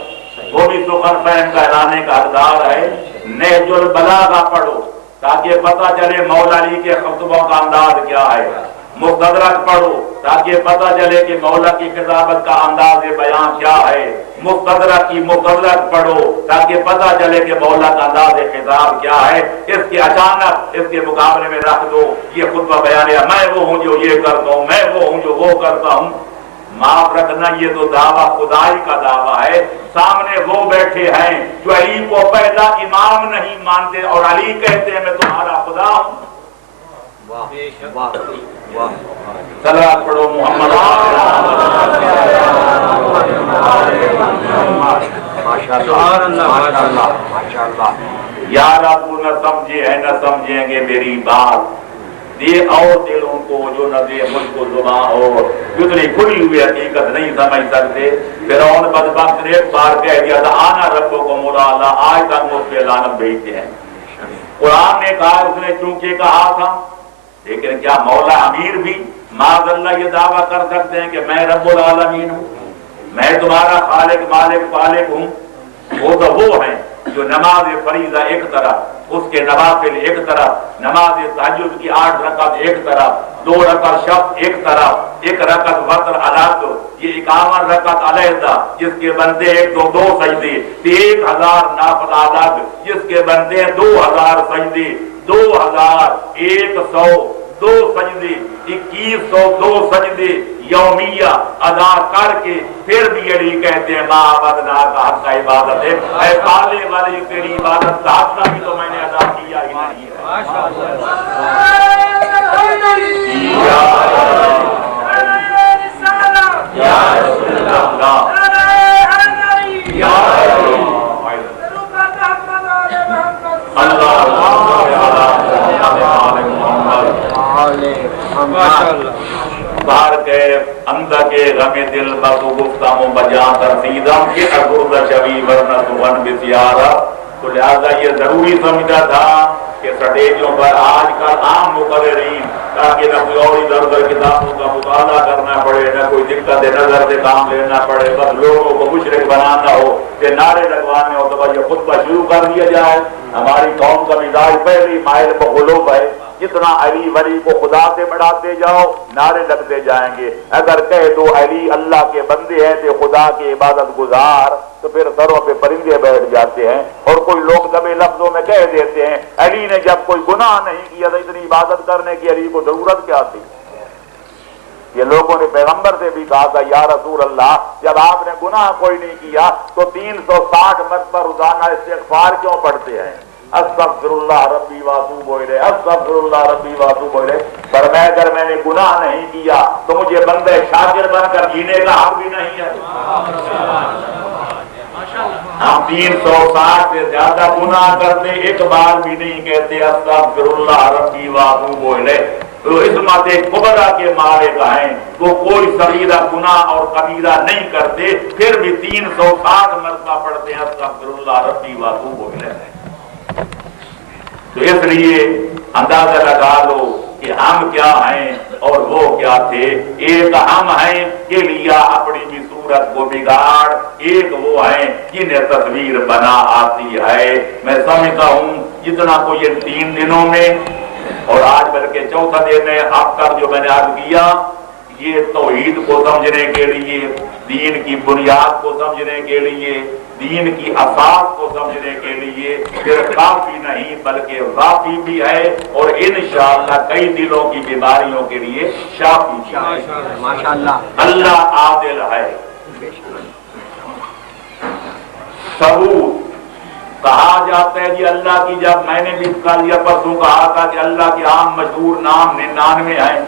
وہ بھی سخن فہم کہلانے کا حقدار ہے۔ نہج البلاغہ پڑھو تاکہ پتہ چلے مولا علی کے خطبوں کا انداز کیا ہے، مستدرک پڑھو تاکہ پتہ چلے کہ مولا کی خطابت کا انداز بیان کیا ہے، مستدرک پڑھو تاکہ پتہ چلے کہ مولا کا انداز خطاب کیا ہے۔ اس کے اچانک اس کے مقابلے میں رکھ دو یہ خطبہ بیان ہے، میں وہ ہوں جو یہ کرتا ہوں، میں وہ ہوں جو وہ کرتا ہوں۔ معاف رکھنا یہ تو دعویٰ خدائی کا دعویٰ ہے، سامنے وہ بیٹھے ہیں جو علی کو پہلا امام نہیں مانتے اور علی کہتے ہیں میں تمہارا خدا ہوں۔ صلوات پڑھو محمد۔ یار آپ نہ سمجھے ہیں نہ سمجھیں گے میری بات، دے اور دلوں کو جو نہ دے مجھ کو زباں ہو، اتنی کھلی ہوئی حقیقت نہیں سمجھ سکتے۔ فرعون بدبخت نے ایک بار کہہ دیا تھا آنا ربکم الاعلی، آج تک مجھ پہ لعنت بھیجتے ہیں۔ قرآن نے کہا اس نے چونکہ کہا تھا، لیکن کیا مولا امیر بھی معاذ اللہ یہ دعویٰ کر سکتے ہیں کہ میں رب العالمین ہوں، میں تمہارا خالق مالک فالق ہوں؟ وہ تو وہ ہیں جو نماز فریضہ ایک طرف، اس کے نوافل ایک طرف، نماز تہجد کی 8 رکعت ایک طرف، 2 رکعت شفع ایک طرف، 1 رکعت وتر الگ، یہ 51 رکعت علیحدہ جس کے بنتے 1-2 سجدے، 1000 نافل الگ جس کے بنتے 2000 سجدے، 2102 سجدے، 2102 سجدے یومیہ ادا کر کے پھر بھی علی کہتے ہیں ماں عبدنا کا حق کا عبادت ہے، اے پالے والی تیری عبادت کا حق بھی تو میں نے ادا کیا ہی نہیں ہے۔ باہر کے اندر کے غم دل بسو گفتم و بجان ترسیدم کہ اگرد شوی ورنہ سون بسیارہ، تو لہذا یہ ضروری سمجھا تھا کہ سٹیجوں پر آج کل عام مقررین تاکہ نہ کوئی اور ادھر ادھر کتابوں کا مطالعہ کرنا پڑے، نہ کوئی دقت نظر سے کام لینا پڑے، بس لوگوں کو مشرک بنانا ہو کہ نعرے لگوانے ہو تو بس یہ خطبہ شروع کر دیا جائے۔ ہماری قوم کا مزاج پہلے مائل کو غلوب ہے، جتنا علی ولی کو خدا سے بڑھاتے جاؤ نعرے لگتے جائیں گے، اگر کہہ دو علی اللہ کے بندے ہیں تو خدا کی عبادت گزار تو پھر سروں پہ پرندے بیٹھ جاتے ہیں، اور کوئی لوگ دبے لفظوں میں کہہ دیتے ہیں علی نے جب کوئی گناہ نہیں کیا تو اتنی عبادت کرنے کی علی کو ضرورت کیا تھی؟ یہ لوگوں نے پیغمبر سے بھی کہا تھا یا رسول اللہ جب آپ نے گناہ کوئی نہیں کیا تو 360 مرتبہ روزانہ استغفار کیوں پڑھتے ہیں؟ استغفر اللہ ربی واتوب الیہ، استغفر اللہ ربی واتوب الیہ۔ فرمایا اگر میں نے گناہ نہیں کیا تو مجھے بندہ شاکر بن کر جینے کا حق بھی نہیں ہے۔ ہم 360 سے زیادہ گناہ کرتے ایک بار بھی نہیں کہتے استغفر اللہ ربی واتوب الیہ۔ تو عصمت کبریٰ کے مالک ہیں، وہ کوئی صغیرہ گناہ اور کبیرہ نہیں کرتے، پھر بھی 360 مرتبہ پڑھتے ہیں استغفر اللہ ربی واتوب الیہ۔ تو اس لیے اندازہ لگا لو کہ ہم کیا ہیں اور وہ کیا تھے۔ ایک ہم ہیں کہ لیا اپنی بھی صورت کو بگاڑ، ایک وہ ہیں جنہیں تصویر بنا آتی ہے۔ میں سمجھتا ہوں جتنا کو یہ 3 دنوں میں اور آج بلکہ چوتھا دن ہے اب تک جو میں نے عرض کیا، یہ توحید کو سمجھنے کے لیے، دین کی بنیاد کو سمجھنے کے لیے، دین کی اساس کو سمجھنے کے لیے صرف کافی نہیں بلکہ وافی بھی ہے، اور انشاءاللہ کئی دلوں کی بیماریوں کے لیے شافی بھی ہے۔ ماشاءاللہ اللہ عادل ہے۔ ثبوت کہا جاتا ہے جی اللہ کی، جب میں نے بھی کل یا پرسوں کہا تھا کہ اللہ کے عام مشہور نام 99 ہیں،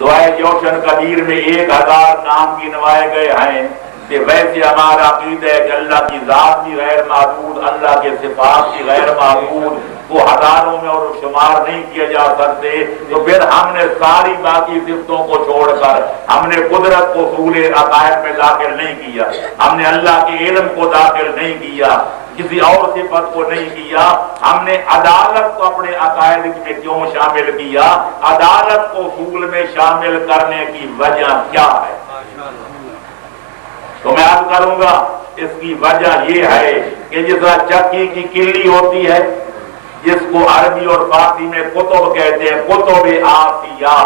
دعائے جوشن کبیر میں 1000 نام گنوائے گئے ہیں، کہ ویسے ہمارا عقیدہ ہے کہ اللہ کی ذات بھی غیر معبود، اللہ کے صفات بھی غیر معبود، وہ ہزاروں میں اور شمار نہیں کیے جا سکتے، تو پھر ہم نے ساری باقی صفتوں کو چھوڑ کر ہم نے قدرت کو اصول عقائد میں داخل نہیں کیا، ہم نے اللہ کے علم کو داخل نہیں کیا، کسی اور صفت کو نہیں کیا، ہم نے عدالت کو اپنے عقائد میں کیوں شامل کیا؟ عدالت کو اصول میں شامل کرنے کی وجہ کیا ہے؟ تو میں عرض کروں گا اس کی وجہ یہ ہے کہ جس طرح چکی کی کلی ہوتی ہے، جس کو عربی اور فارسی میں کتب کہتے ہیں، کتب آسیہ،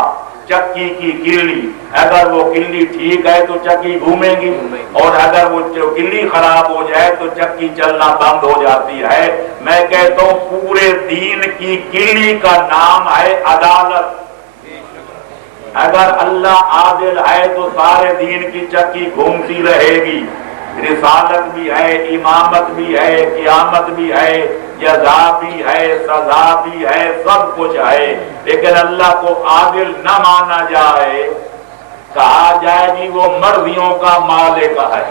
چکی کی کلی، اگر وہ کلی ٹھیک ہے تو چکی گھومے گی، اور اگر وہ کلی خراب ہو جائے تو چکی چلنا بند ہو جاتی ہے۔ میں کہتا ہوں پورے دین کی کلی کا نام ہے عدالت۔ اگر اللہ عادل ہے تو سارے دین کی چکی گھومتی رہے گی، رسالت بھی ہے، امامت بھی ہے، قیامت بھی ہے، جزا بھی ہے، سزا بھی ہے، سب کچھ ہے، لیکن اللہ کو عادل نہ مانا جائے، کہا جائے جی وہ مرضیوں کا مالک ہے،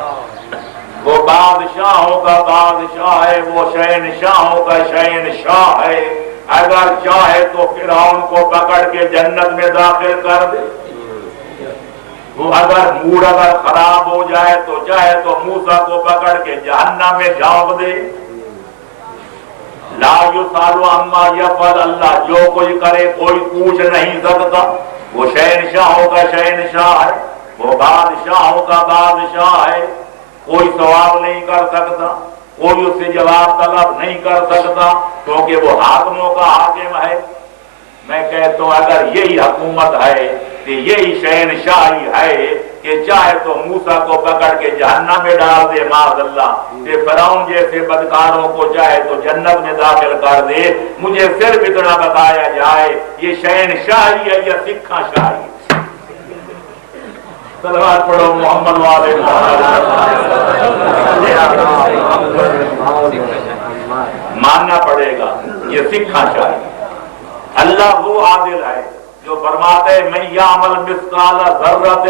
وہ بادشاہوں کا بادشاہ ہے، وہ شہنشاہوں کا شہنشاہ ہے، اگر چاہے تو فرعون کو پکڑ کے جنت میں داخل کر دے، وہ اگر موڈ اگر خراب ہو جائے تو چاہے تو موسیٰ کو پکڑ کے جہنم میں جھونک دے، لا یسأل عما یفعل، اللہ جو کوئی کرے کوئی پوچھ نہیں سکتا. وہ شہنشاہوں کا شہنشاہ ہے، وہ بادشاہوں کا بادشاہ ہے، کوئی سوال نہیں کر سکتا، کوئی اس سے جواب طلب نہیں کر سکتا، کیونکہ وہ حاکموں کا حاکم ہے. میں کہتا ہوں اگر یہی حکومت ہے کہ یہی شہنشاہی ہے کہ چاہے تو موسیٰ کو پکڑ کے جہنم میں ڈال دے معاذ اللہ، کہ فرعون جیسے بدکاروں کو چاہے تو جنت میں داخل کر دے. مجھے صرف اتنا بتایا جائے یہ شہنشاہی ہے یا سکھا شاہی ہے؟ صلوات پڑھو محمد والے ماننا پڑے گا یہ سکھا شاہی. اللہ وہ عادل ہے جو فرماتے ہیں من یعمل مثقال ذرۃ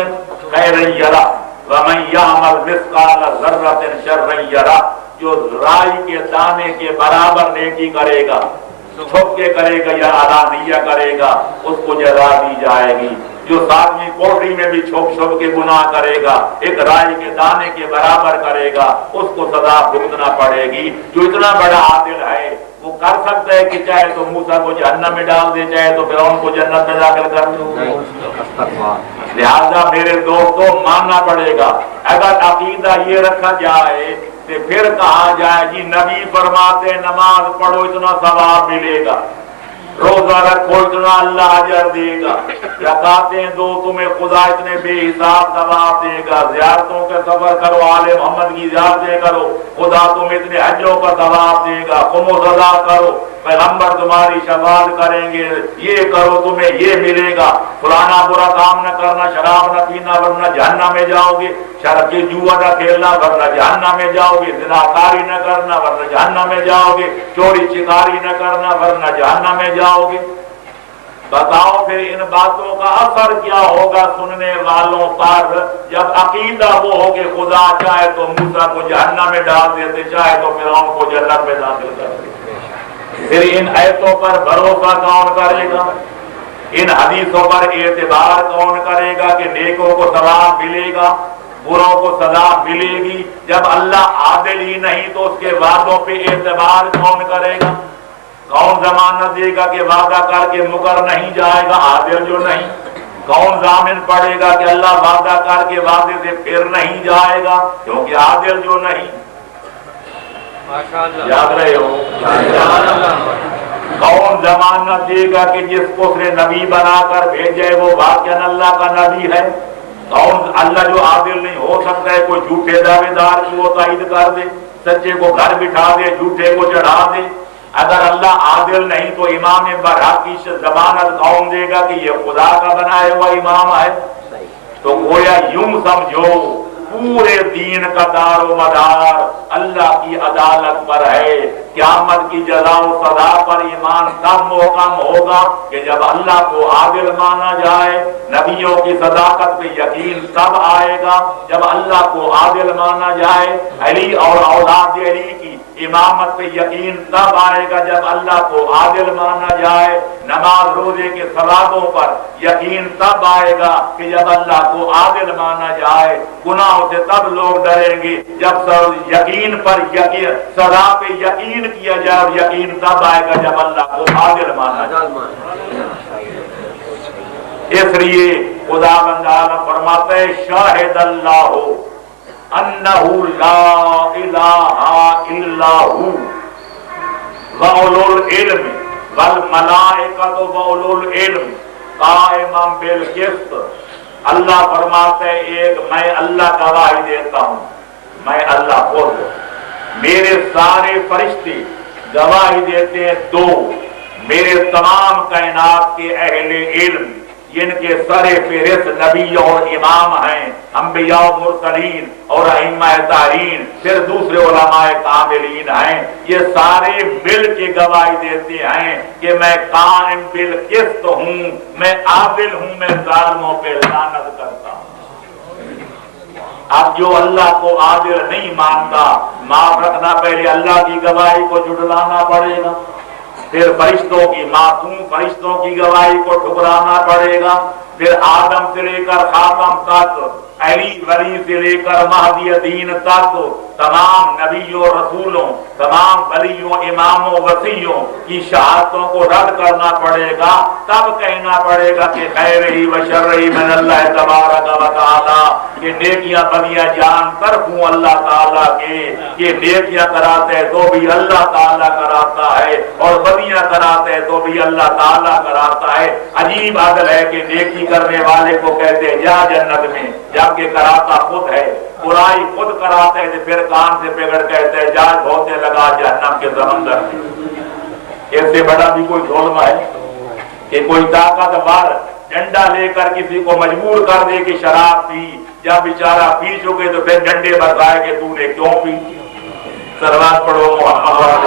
خیرا یرہ ومن یعمل مثقال ذرۃ شرا یرہ. جو رائی کے دانے کے برابر نیکی کرے گا، چھپ کے کرے گا یا علانیہ کرے گا، اس کو جزا دی جائے گی. جو ساتویں کوٹری میں بھی چھپ چھپ کے گناہ کرے گا، ایک رائی کے دانے کے برابر کرے گا، اس کو سزا بھگتنا پڑے گی. جو اتنا بڑا عادل ہے وہ کر سکتا ہے کہ چاہے تو موسیٰ کو جہنم میں ڈال دے، چاہے تو فرعون کو جنت میں داخل کر دے. لہذا میرے دوستوں ماننا پڑے گا. اگر عقیدہ یہ رکھا جائے تو پھر کہا جائے جی نبی فرماتے نماز پڑھو اتنا ثواب ملے گا، روزہ رکھو اتنا اللہ اجر دے گا، زکاتیں دو تمہیں خدا اتنے بے حساب ثواب دے گا، زیارتوں کا سفر کرو، آل محمد کی زیارتیں کرو، خدا تمہیں اتنے حجوں کا ثواب دے گا، خمس ادا کرو، پیغمبر تمہاری شفاعت کریں گے، یہ کرو تمہیں یہ ملے گا، فلانا برا کام نہ کرنا، شراب نہ پینا ورنہ جہنم میں جاؤ گے، شراب کی جوا نہ کھیلنا ورنہ جہنم میں جاؤ گے، زناکاری نہ کرنا ورنہ جہنم میں جاؤ گے، چوری چکاری نہ کرنا ورنہ جہنم میں جاؤ گے. بتاؤ پھر ان باتوں کا اثر کیا ہوگا سننے والوں پر جب عقیدہ وہ ہو کہ خدا چاہے تو موسیٰ کو جہنم میں ڈال دیتے، چاہے تو فرعون کو جنت میں داخل کر دیتے. پھر ان آیتوں پر بھروسہ کون کرے گا؟ ان حدیثوں پر اعتبار کون کرے گا کہ نیکوں کو ثواب ملے گا، بروں کو سزا ملے گی؟ جب اللہ عادل ہی نہیں تو اس کے وعدوں پہ اعتبار کون کرے گا؟ کون ضمانت دے گا کہ وعدہ کر کے مکر نہیں جائے گا عادل جو نہیں؟ کون ضامن پڑے گا کہ اللہ وعدہ کر کے وعدے سے پھر نہیں جائے گا کیونکہ عادل جو نہیں؟ یاد رہے ہو، کون ضمانت دے گا کہ جس کو اس نے نبی بنا کر بھیجے وہ واقعاً اللہ کا نبی ہے؟ کون؟ اللہ جو عادل نہیں ہو سکتا ہے کوئی جھوٹے دعوے دار کی وہ تائید کر دے، سچے کو گھر بٹھا دے، جھوٹے کو چڑھا دے. اگر اللہ عادل نہیں تو امام برحق کی ضمانت کون دے گا کہ یہ خدا کا بنایا ہوا امام ہے؟ تو گویا یوں سمجھو پورے دین کا دار و مدار اللہ کی عدالت پر ہے. قیامت کی جزا و سزا پر ایمان تب محکم ہوگا کہ جب اللہ کو عادل مانا جائے. نبیوں کی صداقت پہ یقین تب آئے گا جب اللہ کو عادل مانا جائے. علی اور اولاد علی کی امامت پہ یقین تب آئے گا جب اللہ کو عادل مانا جائے. نماز روزے کے ثوابوں پر یقین تب آئے گا کہ جب اللہ کو عادل مانا جائے. گناہوں سے تب لوگ ڈریں گے جب یقین پر یقین، سزا پہ یقین کیا جائے، اور یقین تب آئے گا جب اللہ کو عادل مانا جائے. اس لیے خدا بند عالم فرماتے ہیں شاہد اللہ انہ لا الہ الا ہو واولو العلم والملائکۃ واولو العلم قائما بالقسط. اللہ فرماتے ہیں ایک میں اللہ گواہی دیتا ہوں، میں اللہ خود، میرے سارے فرشتے گواہی دیتے ہیں. دو، میرے تمام کائنات کے اہل علم جن کے سر فہرست نبی اور امام ہیں، انبیاء و مرسلین اور ائمہ طاہرین، پھر دوسرے علماء کاملین ہیں، یہ سارے مل کے گواہی دیتے ہیں کہ میں قائم بالقسط ہوں، میں عادل ہوں، میں ظالموں پہ لعنت کرتا ہوں. اب جو اللہ کو عادل نہیں مانتا، معاف رکھنا پہلے اللہ کی گواہی کو جھٹلانا پڑے گا، پھر فرشتوں کی، معصوم فرشتوں کی گواہی کو ٹھکرانا پڑے گا، پھر آدم سے لے کر خاتم تک علی ولی سے لے کر مہدی دین تک تمام نبیوں رسولوں، تمام ولیوں اماموں وسیعوں کی شہادتوں کو رد کرنا پڑے گا، تب کہنا پڑے گا کہ خیر ہی و شر ہی من اللہ تبارک و تعالی، کہ نیکیاں بدیاں جان طرف ہوں اللہ تعالیٰ کے، کہ نیکیاں کراتے تو بھی اللہ تعالیٰ کراتا ہے اور بدیاں کراتے تو بھی اللہ تعالیٰ کراتا ہے۔ عجیب عدل ہے کہ نیکی کرنے والے کو کہتے ہیں جا جنت میں، جبکہ کراتا خود ہے، برائی خود کراتے ہیں پھر کان سے پکڑ کہتے ہیں جا دھوتے لگا جہنم کے سمندر میں۔ اس سے بڑا بھی کوئی ظلم ہے کہ کوئی طاقتور ڈنڈا لے کر کسی کو مجبور کر دے کہ شراب پی، جب بیچارہ پی چکے تو پھر ڈنڈے برسائے کہ تو نے کیوں پی۔ سروات پڑھو محمد۔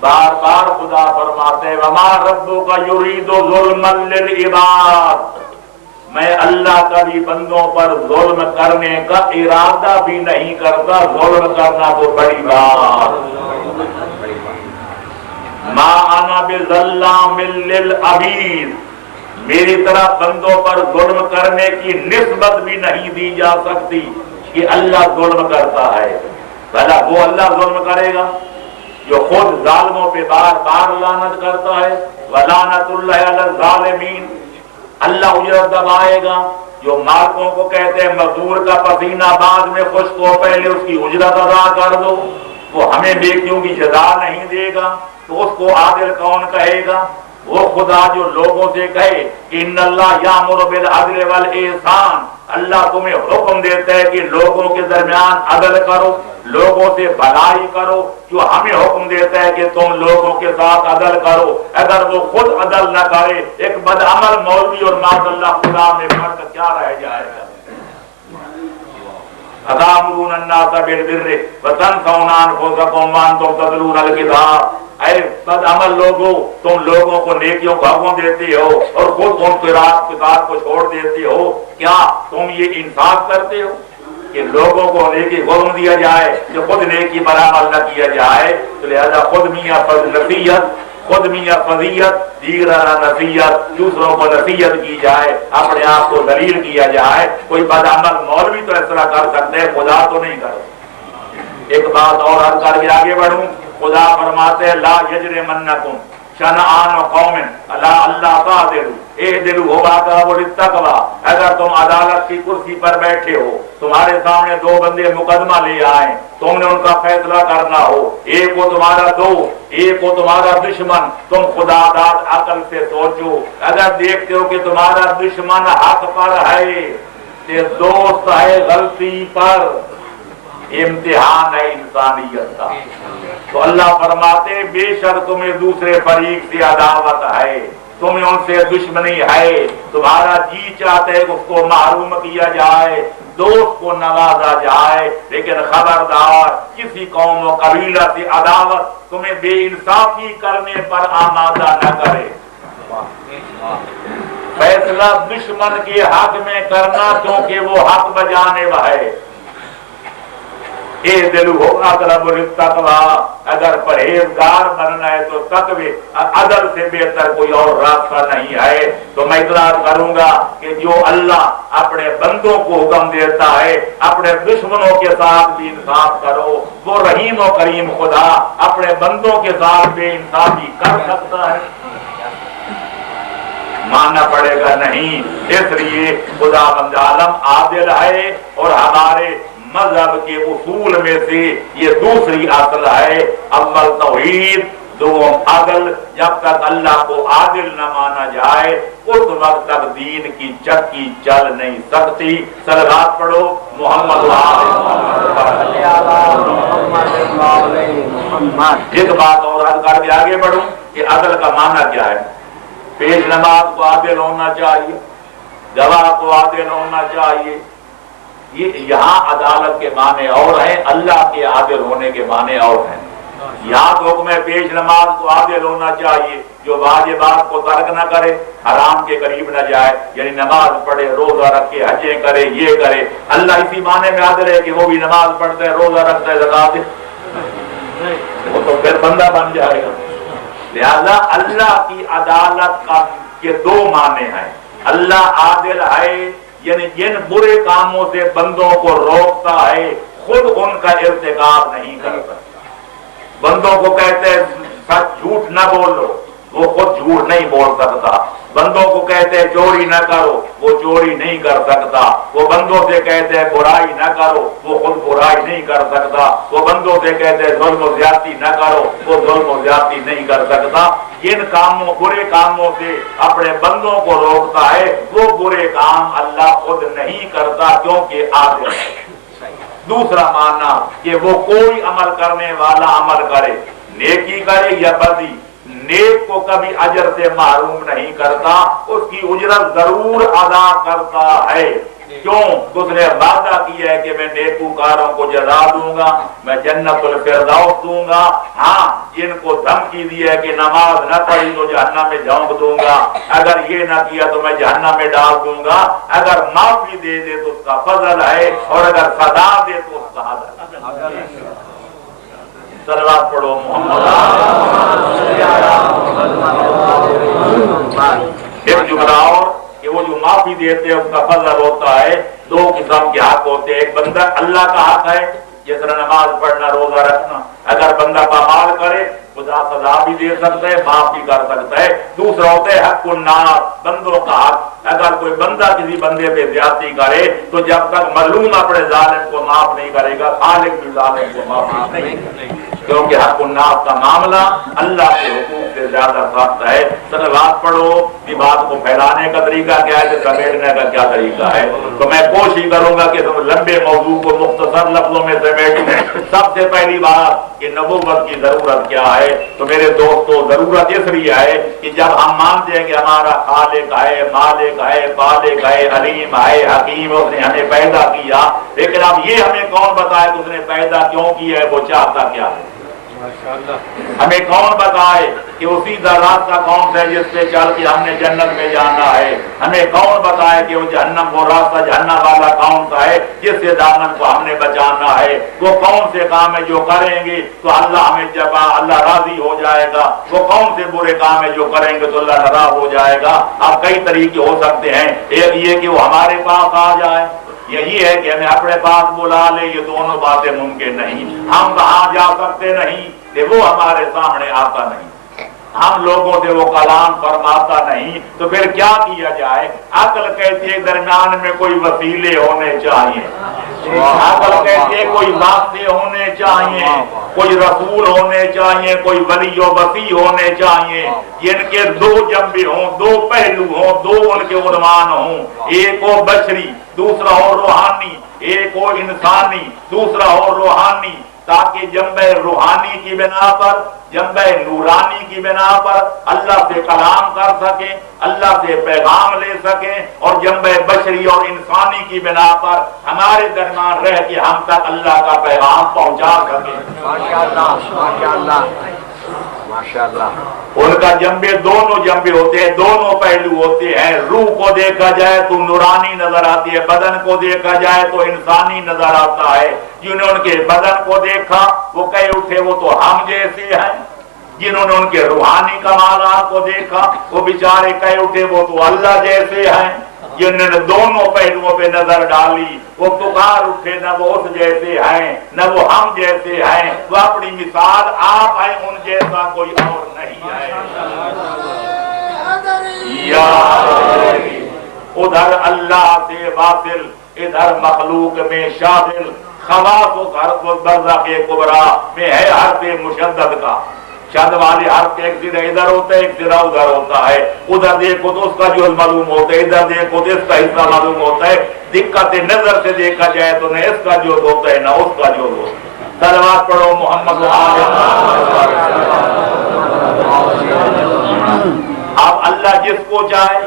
بار بار خدا فرماتے وما ربک یرید ظلما للعباد، میں اللہ کبھی بندوں پر ظلم کرنے کا ارادہ بھی نہیں کرتا، ظلم کرنا تو بڑی بات۔ ما انا بظلام للعبید، میری طرف بندوں پر ظلم کرنے کی نسبت بھی نہیں دی جا سکتی کہ اللہ ظلم کرتا ہے۔ بھلا وہ اللہ ظلم کرے گا جو خود ظالموں پہ بار بار لعنت کرتا ہے؟ وَلَعْنَةُ اللَّهِ عَلَى الظَّالِمِينَ، اللہ اجرت دبائے گا۔ جو مالکوں کو کہتے ہیں مزدور کا پسینہ بعد میں خشک ہو پہلے اس کی اجرت ادا کر دو، وہ ہمیں نیکیوں کی جزا نہیں دے گا تو اس کو عادل کون کہے گا؟ وہ خدا جو لوگوں سے کہے کہ ان اللہ یامر بالعدل والاحسان، اللہ تمہیں حکم دیتا ہے کہ لوگوں کے درمیان عدل کرو، لوگوں سے بھلائی کرو، جو ہمیں حکم دیتا ہے کہ تم لوگوں کے ساتھ عدل کرو، اگر وہ خود عدل نہ کرے ایک بدعمل مولوی اور معاذ اللہ خدا میں فرق کیا رہ جائے گا؟ أَتَأْمُرُونَ النَّاسَ بِالْبِرِّ وَتَنْسَوْنَ أَنفُسَكُمْ وَأَنْتُمْ تَتْلُونَ الْكِتَابَ، اے بد عمل لوگوں، تم لوگوں کو نیکیوں کا حکم دیتے ہو اور خود ان کتاب کو چھوڑ دیتے ہو، کیا تم یہ انصاف کرتے ہو کہ لوگوں کو نیکی حکم دیا جائے کہ خود نیکی پر عمل نہ کیا جائے؟ تو لہذا خود میاں فضیت دیگرہ نصیحت، دوسروں کو نصیحت کی جائے، اپنے آپ کو ذلیل کیا جائے۔ کوئی بدعمل مولوی تو اس طرح کر سکتے ہیں، خدا تو نہیں کرے۔ ایک بات اور عرض کر کے آگے بڑھوں، خدا فرماتے ہیں لا یجرمنکم شنآن قوم علی اللہ تعدلوا اعدلوا هو اقرب للتقوی، اگر تم عدالت کی کرسی پر بیٹھے ہو، تمہارے سامنے دو بندے مقدمہ لے آئیں، تم نے ان کا فیصلہ کرنا ہو، ایک کو تمہارا دوست ایک کو تمہارا دشمن، تم خدا داد عقل سے سوچو، اگر دیکھتے ہو کہ تمہارا دشمن حق پر ہے کہ دوست ہے غلطی پر، امتحان ہے انسانیت کا، تو اللہ فرماتے بے شک تمہیں دوسرے فریق سے عداوت ہے، تمہیں ان سے دشمنی ہے، تمہارا جی چاہتے ہے کہ اس کو محروم کیا جائے، دوست کو نوازا جائے، لیکن خبردار کسی قوم و قبیلہ سے عداوت تمہیں بے انصافی کرنے پر آمادہ نہ کرے۔ فیصلہ دشمن کے حق میں کرنا کیونکہ وہ حق بجانب ہے۔ اعدلوا هو اقرب للتقوی، اگر پرہیزگار بننا ہے تو تقوی عدل سے بہتر کوئی اور راستہ نہیں ہے۔ تو میں اقرار کروں گا کہ جو اللہ اپنے بندوں کو حکم دیتا ہے اپنے دشمنوں کے ساتھ بھی انصاف کرو، وہ رحیم و کریم خدا اپنے بندوں کے ساتھ بے انصافی کر سکتا ہے؟ ماننا پڑے گا نہیں۔ اس لیے خدا بند عالم عادل ہے، اور ہمارے مذہب کے اصول میں سے یہ دوسری اصل ہے، اول توحید، دوم عدل۔ جب تک اللہ کو عادل نہ مانا جائے اس وقت تک دین کی چکی چل نہیں سکتی۔ صلوات پڑھو محمد۔ ایک بات اور عرض کر کے آگے بڑھوں کہ عدل کا معنی کیا ہے۔ پیش نماز کو عادل ہونا چاہیے، گواہ کو عادل ہونا چاہیے، یہ یہاں عدالت کے معنی اور ہیں، اللہ کے عادل ہونے کے معنی اور ہیں۔ یہاں تو حکم ہے پیش نماز کو عادل ہونا چاہیے، جو واجبات کو ترک نہ کرے، حرام کے قریب نہ جائے، یعنی نماز پڑھے، روزہ رکھے، حجیں کرے، یہ کرے۔ اللہ اسی معنی میں عادل ہے کہ وہ بھی نماز پڑھتا ہے، روزہ رکھتا ہے، زکات دے، وہ تو پھر بندہ بن جائے گا۔ لہذا اللہ کی عدالت کا کے دو معنی ہیں۔ اللہ عادل ہے یعنی جن برے کاموں سے بندوں کو روکتا ہے خود ان کا ارتکاب نہیں کرتا۔ بندوں کو کہتے ہیں سچ جھوٹ نہ بولو، وہ خود جھوٹ نہیں بول سکتا۔ بندوں کو کہتے ہیں چوری نہ کرو، وہ چوری نہیں کر سکتا۔ وہ بندوں سے کہتے ہیں برائی نہ کرو، وہ خود برائی نہیں کر سکتا۔ وہ بندوں سے کہتے ہیں ظلم و زیادتی نہ کرو، وہ ظلم و زیادتی نہیں کر سکتا۔ جن کاموں برے کاموں سے اپنے بندوں کو روکتا ہے وہ برے کام اللہ خود نہیں کرتا کیونکہ عادل ہے۔ دوسرا معنی کہ وہ کوئی عمل کرنے والا عمل کرے، نیکی کرے یا بدی، نیک کو کبھی اجر سے محروم نہیں کرتا، اس کی اجرت ضرور ادا کرتا ہے۔ کیوں؟ اس نے وعدہ کیا ہے کہ میں نیکوکاروں کو جزا دوں گا، میں جنت الفردوس دوں گا۔ ہاں، جن کو دھمکی دی ہے کہ نماز نہ پڑھی تو جہنم میں جھونک دوں گا، اگر یہ نہ کیا تو میں جہنم میں ڈال دوں گا، اگر معافی دے دے تو اس کا فضل ہے اور اگر سزا دے تو اس کا عدل ہے۔ صلوات پڑھو محمد۔ ایک جملہ اور کہ وہ جو معافی دیتے ہیں اس کا فضل ہوتا ہے۔ دو قسم کے حق ہوتے ہیں، ایک بندہ اللہ کا حق ہے جس طرح نماز پڑھنا، روزہ رکھنا، اگر بندہ پامال کرے خدا سزا بھی دے سکتا ہے، معاف بھی کر سکتا ہے۔ دوسرا ہوتا ہے حق الناس، بندوں کا حق، اگر کوئی بندہ کسی بندے پہ زیادتی کرے تو جب تک مظلوم اپنے ظالم کو معاف نہیں کرے گا خالق بھی ظالم کو معاف نہیں کرے گا، کیونکہ حق الناس کا معاملہ اللہ کے حقوق سے زیادہ سخت ہے۔ صلوات پڑھو۔ یہ بات کو پھیلانے کا طریقہ کیا ہے، سمیٹنے کا کیا طریقہ ہے، تو میں کوشش کروں گا کہ تم لمبے موضوع کو مختصر لفظوں میں سمیٹوں۔ سب سے پہلی بات کہ نبوت کی ضرورت کیا ہے، تو میرے دوستو ضرورت اس لیے ہے کہ جب ہم مانتے ہیں کہ ہمارا خالق ہے، مالک ہے، بالغ ہے، علیم ہے، حکیم، اس نے ہمیں پیدا کیا، لیکن اب یہ ہمیں کون بتائے کہ اس نے پیدا کیوں کیا ہے، وہ چاہتا کیا ہے؟ ہمیں کون بتائے کہ وہ سیدھا راستہ کون سا ہے جس پہ چل کے ہم نے جنت میں جانا ہے؟ ہمیں کون بتائے کہ وہ جہنم وہ راستہ جہنم والا کون سا ہے جس سے دامن کو ہم نے بچانا ہے؟ وہ کون سے کام ہے جو کریں گے تو اللہ ہمیں جب اللہ راضی ہو جائے گا؟ وہ کون سے برے کام ہے جو کریں گے تو اللہ ناراض ہو جائے گا؟ اب کئی طریقے ہو سکتے ہیں، ایک یہ کہ وہ ہمارے پاس آ جائے، یہی ہے کہ ہمیں اپنے پاس بلا لے، یہ دونوں باتیں ممکن نہیں۔ ہم وہاں جا سکتے نہیں کہ وہ ہمارے سامنے آتا نہیں، ہم لوگوں سے وہ کلام فرماتا نہیں، تو پھر کیا کیا جائے؟ عقل کہتی ہے درمیان میں کوئی وسیلے ہونے چاہیے، عقل کہتی ہے کوئی واسطے ہونے چاہیے، کوئی رسول ہونے چاہیے، کوئی ولی و وسیع ہونے چاہیے، جن کے دو جنبے ہوں، دو پہلو ہوں، دو ان کے عنوان ہوں، ایک ہو بشری دوسرا ہو روحانی، ایک ہو انسانی دوسرا ہو روحانی، تاکہ جنبہ روحانی کی بنا پر، جنبہ نورانی کی بنا پر اللہ سے کلام کر سکیں، اللہ سے پیغام لے سکیں، اور جنبہ بشری اور انسانی کی بنا پر ہمارے درمیان رہ کے ہم تک اللہ کا پیغام پہنچا سکیں۔ ماشاءاللہ ماشاءاللہ ماشاءاللہ۔ ان کا جنبے دونوں جنبے ہوتے ہیں، دونوں پہلو ہوتے ہیں۔ روح کو دیکھا جائے تو نورانی نظر آتی ہے، بدن کو دیکھا جائے تو انسانی نظر آتا ہے۔ جنہوں نے ان کے بدن کو دیکھا وہ کہے اٹھے وہ تو ہم جیسے ہیں، جنہوں نے ان کے روحانی کمالات کو دیکھا وہ بیچارے کہے اٹھے وہ تو اللہ جیسے ہیں۔ جنہوں نے دونوں پہلوؤں پہ نظر ڈالی وہ پکار اٹھے، نہ وہ اس جیسے ہیں نہ وہ ہم جیسے ہیں، وہ اپنی مثال آپ ہیں، ان جیسا کوئی اور نہیں ہے۔ یا ادھر اللہ سے واصل، ادھر مخلوق میں شامل، خواص و برزخ کبریٰ میں ہے حرف مشدد کا، شد والے حرف ایک سرا ادھر ہوتا ہے ایک سرا ادھر ہوتا ہے، ادھر دیکھو تو اس کا جو معلوم ہوتا ہے، ادھر دیکھو تو اس کا حصہ معلوم ہوتا ہے۔ دقت نظر سے دیکھا جائے تو نہ اس کا جو ہوتا ہے نہ اس کا جو ہوتا ہے۔ صلوات پڑھو محمد اب اللہ جس کو چاہے،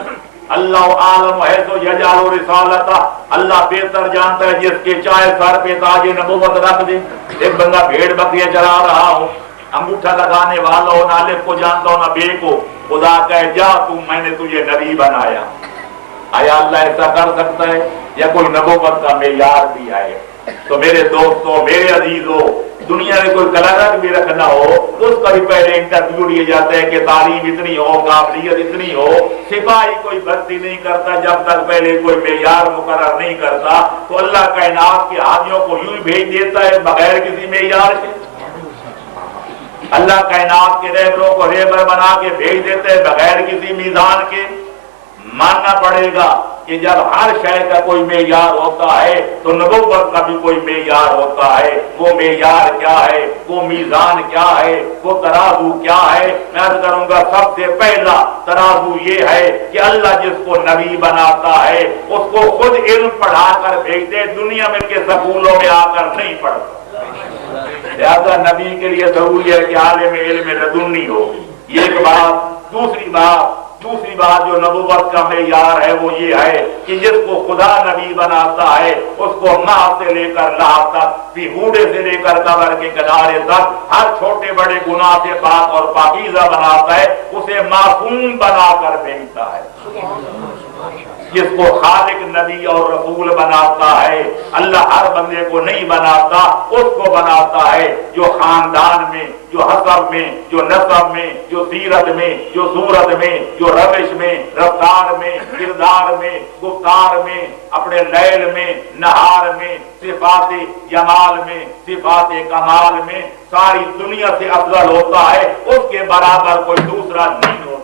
اللہ عالم ہے تو یجعل رسالتہ، اللہ بہتر جانتا ہے جس کے چاہے سر پہ تاج نبوت رکھ دے۔ ایک بندہ بھیڑ بکریاں چلا رہا ہو، انگوٹھا لگانے والا ہو، نہ الف کو جانتا ہو نہ بے کو، خدا کہے جا تو میں نے تجھے نبی بنایا۔ آیا اللہ ایسا کر سکتا ہے؟ یا کوئی نبوت کا معیار بھی ہے؟ تو میرے دوستوں، میرے عزیزوں، دنیا میں کوئی کلرک بھی رکھنا ہو تو اس کا بھی پہلے انٹرویو لیا جاتا ہے کہ تعلیم اتنی ہو، قابلیت اتنی ہو۔ سپاہی کوئی بھرتی نہیں کرتا جب تک پہلے کوئی معیار مقرر نہیں کرتا، تو اللہ کائنات کے حاجیوں کو یوں ہی بھیج دیتا ہے بغیر کسی معیار کے۔ اللہ کائنات کے رہبروں کو رہبر بنا کے بھیج دیتے ہیں بغیر کسی میزان کے۔ ماننا پڑے گا کہ جب ہر شے کا کوئی معیار ہوتا ہے تو نبوت کا بھی کوئی معیار ہوتا ہے۔ وہ معیار کیا ہے، وہ میزان کیا ہے، وہ ترازو کیا ہے؟ میں عرض کروں گا سب سے پہلا ترازو یہ ہے کہ اللہ جس کو نبی بناتا ہے اس کو خود علم پڑھا کر بھیجتے، دنیا میں کے سکولوں میں آ کر نہیں پڑھتا۔ لہذا نبی کے لیے ضروری ہے کہ عالم علم لدنی ہو، یہ ایک بات۔ دوسری بات جو نبوت کا معیار ہے وہ یہ ہے کہ جس کو خدا نبی بناتا ہے اس کو ماں سے لے کر لاہ تک، بھوڑے سے لے کر قبر کے کنارے تک ہر چھوٹے بڑے گناہ سے پاک اور پاکیزہ بناتا ہے، اسے معصوم بنا کر بھیجتا ہے۔ جس کو خالق نبی اور رسول بناتا ہے، اللہ ہر بندے کو نہیں بناتا، اس کو بناتا ہے جو خاندان میں، جو حسب میں، جو نسب میں، جو سیرت میں، جو صورت میں، جو روش میں، رفتار میں، کردار میں، گفتار میں، اپنے لیل میں، نہار میں، صفات جمال میں، صفات کمال میں ساری دنیا سے افضل ہوتا ہے، اس کے برابر کوئی دوسرا نہیں ہوتا۔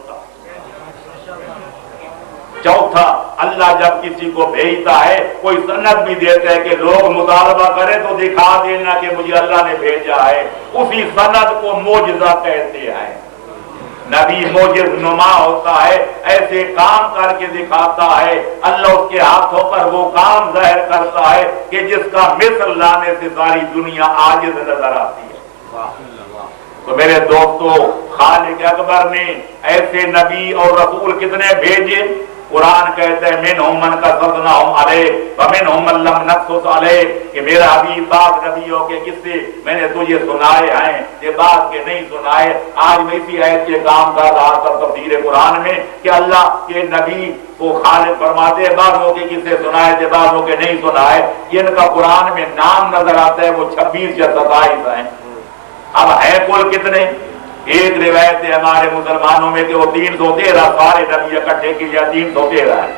چوتھا، اللہ جب کسی کو بھیجتا ہے کوئی سند بھی دیتا ہے کہ لوگ مطالبہ کریں تو دکھا دینا کہ مجھے اللہ نے بھیجا ہے، اسی سند کو معجزہ کہتے ہیں۔ نبی معجز نما ہوتا ہے، ایسے کام کر کے دکھاتا ہے، اللہ اس کے ہاتھوں پر وہ کام ظاہر کرتا ہے کہ جس کا مثل لانے سے ساری دنیا عاجز نظر آتی ہے۔ تو میرے دوستو، خالق اکبر نے ایسے نبی اور رسول کتنے بھیجے؟ قرآن کہتا ہے منہم من قصصناہم علیک ومنہم من لم نقصص علیک، کہ میرا حبیب بعض نبیوں کے قصے میں نے تجھے سنائے ہیں، یہ بعض کے نہیں سنائے۔ آج میں اسی آیت کے کام کر رہا تھا تفسیر قرآن میں کہ اللہ کے نبی کو خالق فرماتے ہیں بعضوں کے قصے سنائے تھے، بعضوں کے نہیں سنائے۔ جن کا قرآن میں نام نظر آتا ہے وہ 26 یا 27 ہیں۔ اب ہے کل کتنے؟ ایک روایت ہے ہمارے مسلمانوں میں کہ وہ 313 سارے نبی اکٹھے کیے 313 ہیں،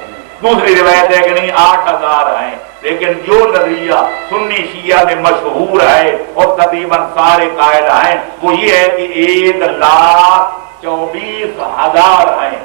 دوسری روایت ہے کہ نہیں 8000 ہیں۔ لیکن جو نظریہ سنی شیعہ میں مشہور ہے اور تقریباً سارے قائل ہیں وہ یہ ہے کہ 1,24,000 ہیں،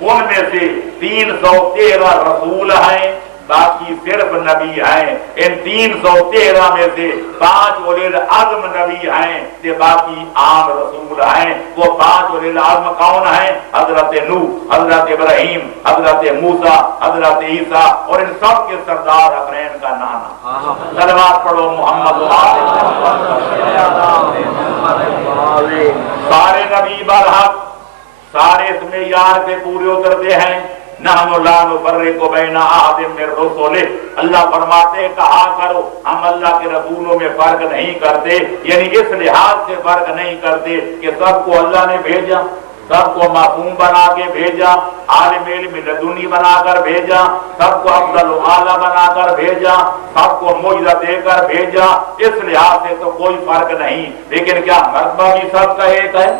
ان میں سے 313 رسول ہیں، باقی صرف نبی ہیں۔ ان 313 میں سے 5 اولي العزم نبی ہیں، یہ باقی عام رسول ہیں۔ وہ 5 اولي العزم کون ہیں؟ حضرت نوح، حضرت ابراہیم، حضرت موسیٰ، حضرت عیسیٰ، اور ان سب کے سردار حقرین کا نانا۔ صلوات پڑھو محمد۔ سارے نبی برحق، سارے اس معیار سے پورے اترتے ہیں۔ نحن لا نفرق بین احد من رسلہ، اللہ فرماتے کہا کرو ہم اللہ کے رسولوں میں فرق نہیں کرتے، یعنی اس لحاظ سے فرق نہیں کرتے کہ سب کو اللہ نے بھیجا، سب کو معصوم بنا کے بھیجا، عالم علم لدنی بنا کر بھیجا، سب کو افضل و اعلیٰ بنا کر بھیجا، سب کو معجزہ دے کر بھیجا، اس لحاظ سے تو کوئی فرق نہیں۔ لیکن کیا مرتبہ بھی سب کا ایک ہے؟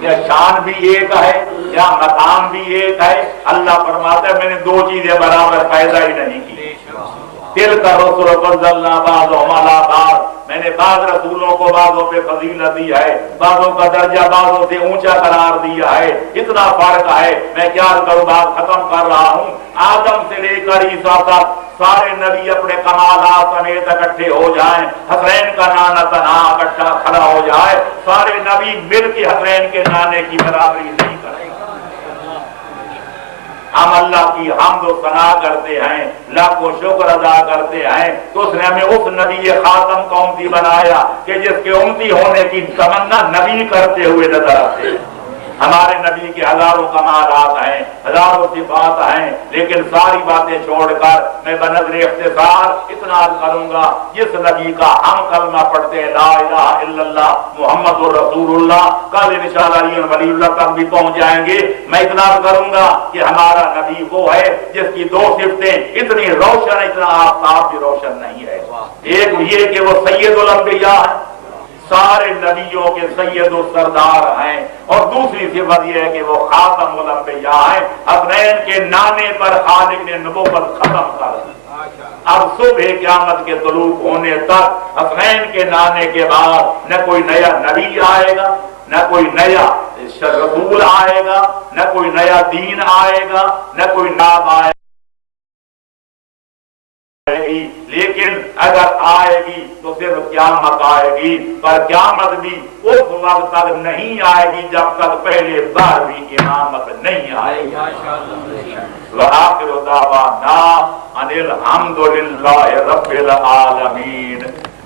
کیا شان بھی ایک ہے؟ کیا مقام بھی ایک ہے؟ اللہ فرماتا ہے میں نے 2 چیزیں برابر پیدا ہی نہیں کی۔ تلک الرسل فضلنا بعضهم علی بعض، میں نے بعض رسولوں کو بعضوں پہ فضیلت دی ہے، بعضوں کا درجہ بعضوں سے اونچا قرار دیا ہے، اتنا فرق ہے۔ میں کیا کروں، بات ختم کر رہا ہوں۔ آدم سے لے کر عیسیٰ تک سارے نبی اپنے کمالات سمیت اکٹھے ہو جائیں، حسین کا نانا تنہا اکٹھا کھڑا ہو جائے، سارے نبی مل کے حسین کے نانے کی برابری نہیں کریں۔ ہم اللہ کی حمد و ثنا کرتے ہیں، لاکھوں شکر ادا کرتے ہیں، تو اس نے ہمیں اس نبی خاتم کا امتی بنایا کہ جس کے امتی ہونے کی تمنا نبی کرتے ہوئے نظر آتے ہیں۔ ہمارے نبی کے ہزاروں کمالات ہیں، ہزاروں صفات ہیں، لیکن ساری باتیں چھوڑ کر میں بنظر اختصار اتنا کروں گا، جس نبی کا ہم کلمہ پڑھتے ہیں لا الہ الا اللہ محمد الرسول اللہ، کل انشاءاللہ علی ولی اللہ تک بھی پہنچ جائیں گے۔ میں اتنا کروں گا کہ ہمارا نبی وہ ہے جس کی 2 صفتیں اتنی روشن اتنا طرح آفتاب بھی روشن نہیں ہے۔ ایک یہ کہ وہ سید الانبیاء ہے، سارے نبیوں کے سید و سردار ہیں، اور دوسری صفت یہ ہے کہ وہ خاتم الانبیاء ہیں۔ حسنین کے نانے پر خالق نے نبوت ختم کر دی۔ اب صبح قیامت کے طلوع ہونے تک حسنین کے نانے کے بعد نہ کوئی نیا نبی آئے گا، نہ کوئی نیا رسول آئے گا، نہ کوئی نیا دین آئے گا، نہ کوئی نام آئے گی، لیکن اگر آئے گی تو صرف قیامت آئے گی، پر قیامت بھی اس وقت تک نہیں آئے گی جب تک پہلے بار بھی امامت نہیں آئے گی۔ وآخر دعوانا ان الحمد للہ رب العالمین۔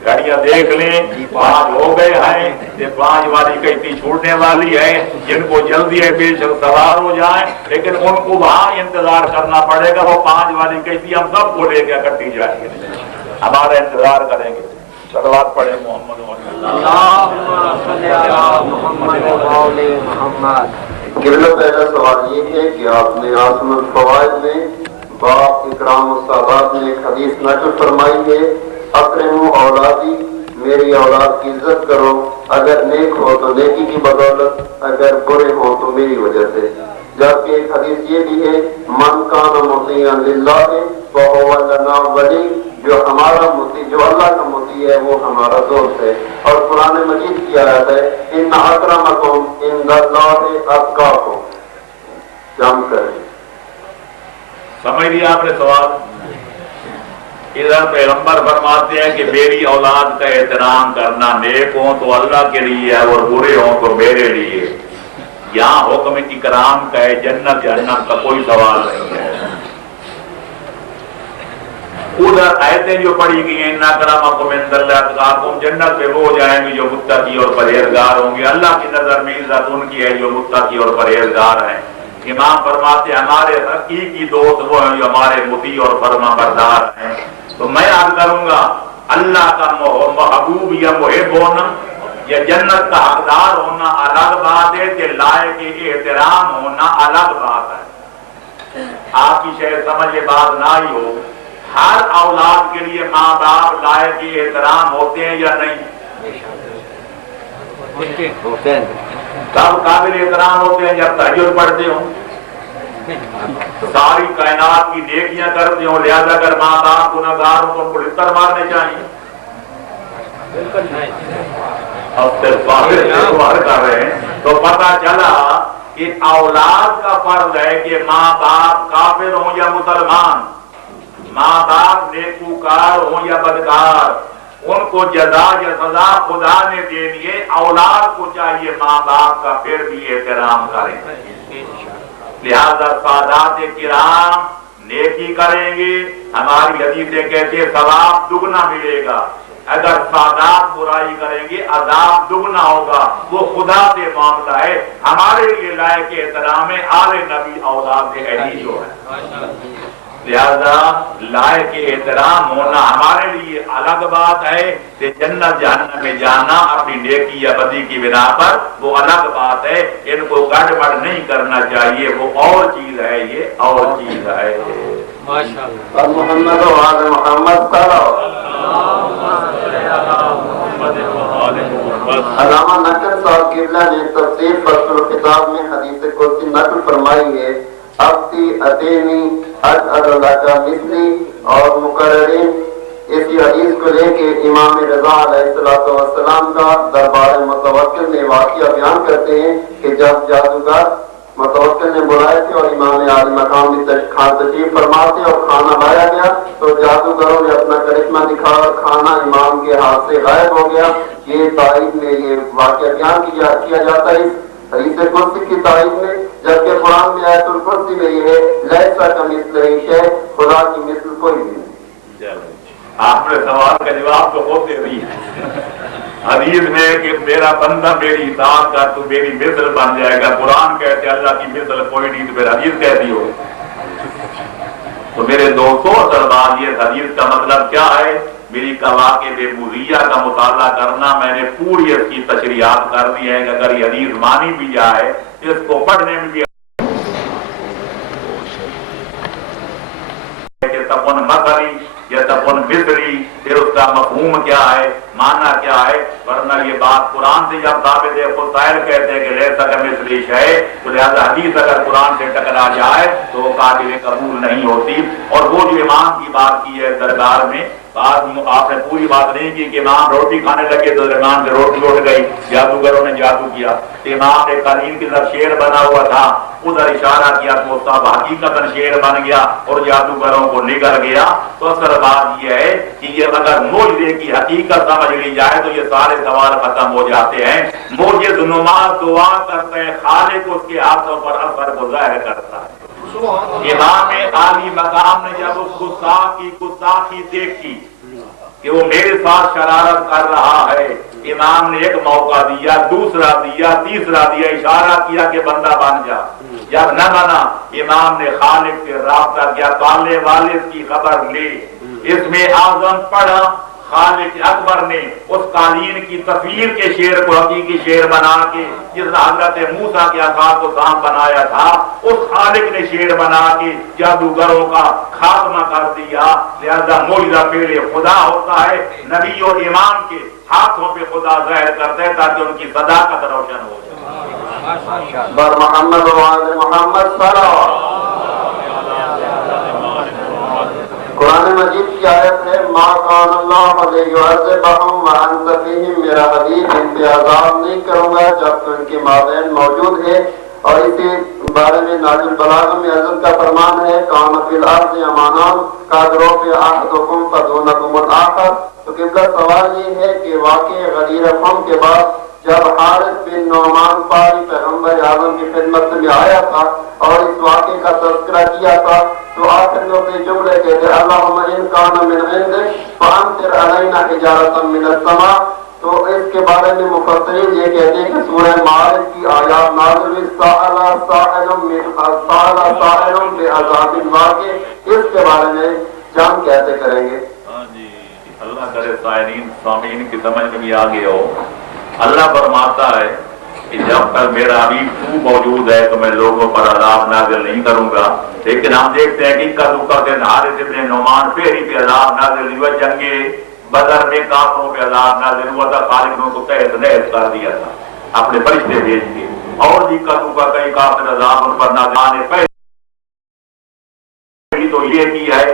گاڑیاں دیکھ لیں، 5 ہو گئے ہیں، یہ 5 والی کشتی چھوڑنے والی ہے، جن کو جلدی ہے بے شک سوار ہو جائیں، لیکن ان کو وہاں انتظار کرنا پڑے گا۔ وہ 5 والی کشتی ہم سب کو لے کے کٹی جائے گی، ہمارا انتظار کریں گے۔ صلوات پڑھیں محمد محمد۔ قبلہ پہلا سوال یہ ہے کہ آپ نے عاصم الفوائد میں باپ اکرام السادات نے ایک حدیث نقل فرمائی ہے، اکرموا اولادی، میری اولاد کی عزت کرو، اگر نیک ہو تو نیکی کی بدولت، اگر برے ہو تو میری وجہ سے۔ جبکہ ایک حدیث یہ بھی ہے، من کان مطیعا للہ فہو لنا ولی، جو ہمارا مطیع، جو اللہ کا مطیع ہے وہ ہمارا دوست ہے۔ اور قرآن مجید کی آیت ہے، ان اکرمکم عند اللہ اتقاکم۔ جم کریں، سمجھ لیا آپ نے سوال؟ ادھر پیغمبر فرماتے ہیں کہ میری اولاد کا احترام کرنا، نیک ہوں تو اللہ کے لیے ہے اور برے ہوں تو میرے لیے۔ یہاں حکم اکرام کا ہے، جنت جہنم کا کوئی سوال نہیں ہے۔ ادھر آیتیں جو پڑھی گئی ہیں، اِنَّ أَكْرَمَكُمْ عِندَ اللَّهِ أَتْقَاكُمْ، جنت میں وہ ہو جائیں گے جو متقی اور پرہیزگار ہوں گے۔ اللہ کی نظر میں عزت ان کی ہے جو متقی اور پرہیزگار ہیں۔ امام فرماتے ہیں ہمارے حقیقی دوست وہ ہیں جو ہمارے مطیع اور فرما بردار ہیں۔ تو میں عرض کروں گا، اللہ کا محبوب یا محب ہونا یا جنت کا حقدار ہونا الگ بات ہے، کہ لائق احترام ہونا الگ بات ہے۔ آپ کی شاید سمجھ یہ بات نہ ہی ہو، ہر اولاد کے لیے ماں باپ لائق احترام ہوتے ہیں یا نہیں؟ سب قابل احترام ہوتے ہیں جب تہجد پڑھتے ہوں، ساری کائنات کی نیکیاں کرتے ہوں، لہذا اگر ماں باپ گنہگار ہوں تو ان کو لتر مارنے چاہیے؟ اب استغفار کر رہے ہیں تو پتہ چلا کہ اولاد کا فرض ہے کہ ماں باپ کافر ہوں یا مسلمان، ماں باپ نیکوکار ہوں یا بدکار، ان کو جزا یا سزا خدا نے دینی ہے۔ اولاد کو چاہیے ماں باپ کا پھر بھی احترام کریں۔ لہذا سادات کرام نیکی کریں گے، ہماری حدیثیں کہتے ہیں ثواب دگنا ملے گا۔ اگر سادات برائی کریں گے عذاب دگنا ہوگا۔ وہ خدا سے معاملہ ہے، ہمارے لیے لائق احترام ہے آل نبی اولاد علی جو ہے۔ لہذا لائق احترام ہونا ہمارے لیے الگ بات ہے، کہ جنت جہنم میں جانا اپنی نیکی یا بدی کی بنا پر وہ الگ بات ہے۔ ان کو گڑبڑ نہیں کرنا چاہیے، وہ اور چیز ہے، یہ اور چیز ہے۔ ماشاءاللہ۔ اور محمد و آل محمد صلی علامہ نقل صاحب قبلہ نے تفسیر فصل الخطاب میں حدیث قدسی نقل فرمائی ہے، ابتی اتینی اجعل لک مثلی، اور مقررین اسی حدیث کو لے کے امام رضا علیہ السلام کا دربار متوکل میں واقعہ بیان کرتے ہیں کہ جب جادوگر متوکل نے بلائے تھے اور امام عالی مقام میں تشریف فرما تھے اور کھانا لایا گیا تو جادوگروں نے اپنا کرشمہ دکھا اور کھانا امام کے ہاتھ سے غائب ہو گیا۔ یہ تاریخ میں یہ واقعہ بیان کیا جاتا ہے اس حدیث قدسی کی تاریخ میں، جبکہ قرآن میں آیت الکرسی میں یہ ہے لیسا کمثلہ شیء، خدا کی مثل کوئی بھی نہیں۔ آپ نے سوال کا جواب تو خود دے دی ہے حدیث میں کہ میرا بندہ میری اطاعت کر تو میری مثل بن جائے گا۔ قرآن کہتے اللہ کی مثل کوئی نہیں، تو پھر حدیث کہتی ہو۔ تو میرے دوستوں دربار یہ حدیث کا مطلب کیا ہے؟ میری قواعد مضیہ کا مطالعہ کرنا، میں نے پوری اس کی تشریحات کر دی ہے کہ اگر یہ حدیث مانی بھی جائے اس کو پڑھنے میں بھی کہ تکن مثلی یا تکن مثلی، پھر اس کا مفہوم کیا ہے، معنی کیا ہے، ورنہ یہ بات قرآن سے جب ثابت ہے، قائل کہتے ہیں کہ لیس کمثلہ شیء، تو لہذا حدیث اگر قرآن سے ٹکرا جائے تو وہ قابل قبول نہیں ہوتی۔ اور وہ جو امام کی بات کی ہے دربار میں، آپ نے پوری بات نہیں کی کہ امام روٹی کھانے لگے تو درمیان سے روٹی اٹھ گئی، جادوگروں نے جادو کیا، امام نے قالین کی طرف شیر بنا ہوا تھا، ادھر اشارہ کیا تو صاحب حقیقت شیر بن گیا اور جادوگروں کو نگل گیا۔ تو اصل بات یہ ہے کہ یہ اگر معجزے کی حقیقت سمجھ لی جائے تو یہ سارے سوال ختم ہو جاتے ہیں۔ معجز نما دعا کرتے ہیں، خالق اس کے ہاتھوں پر اثر کو ظاہر کرتا ہے۔ امام عالی مقام نے جب اس گستاخی دیکھی کہ وہ میرے ساتھ شرارت کر رہا ہے، امام نے ایک موقع دیا، دوسرا دیا، تیسرا دیا، اشارہ کیا کہ بندہ بن جا۔ جب نہ بنا، امام نے خالق سے رابطہ کیا، پالنے والے کی خبر لی، اس میں اعظم پڑھا، خالق اکبر نے اس قالین کی تصویر کے شیر کو حقیقی شیر بنا کے، جس نے حضرت موسیٰ کے عصا کو سانپ بنایا تھا، اس خالق نے شیر بنا کے جادوگروں کا خاتمہ کر دیا۔ لہذا معجزہ پہلے خدا ہوتا ہے، نبی اور امام کے ہاتھوں پہ خدا ظاہر کرتے ہیں تاکہ ان کی صداقت روشن ہو جائے۔ بر محمد و آل محمد صلوات۔ قرآن مجید کی آیت ہے ما کان اللہ لیعذبہم وانت فیہم، میرا حبیب ان پہ عذاب نہیں کروں گا جب تو ان کے مابین موجود ہے۔ اور اسی بارے میں ناجل بلاغہ میں حضرت کا فرمان ہے کان فی الارض امانان قادروں پہ احدکم فدونکم الآخر۔ تو قبلہ سوال یہ ہے کہ واقع غدیر قوم کے بعد جب حارث بن نعمان پاری پیغمبر اعظم کی خدمت میں آیا تھا اور اس واقعے کا تذکرہ کیا تھا تو آخر میں اپنے جملے کہتے اللہم ان کان من عندک فامطر علینا حجارۃ من السماء۔ تو اس کے بارے میں مفسرین یہ کہتے ہیں کہ سورہ معارج کی آیات نازل ہوئی سأل سائل بعذاب واقع، اس کے بارے میں جان کیسے کریں گے؟ اللہ کرے سائلین سامعین کی سمجھ میں بھی آگے ہو۔ اللہ فرماتا ہے کہ جب تک میرا حبیب تو موجود ہے تو میں لوگوں پر عذاب نازل نہیں کروں گا، لیکن ہم دیکھتے ہیں کہ کدوکا سے حارث بن نعمان پہری پہ عذاب نازل ہوا، جنگ بدر میں کافروں پہ عذاب نازل ہوا تھا، خالق نے ان کو تحت نحت کر دیا تھا اپنے فرشتے بھیج کے، اور بھی کدوکا کئی کافر عذاب ان پر نازل آنے پہلے تو یہ کی ہے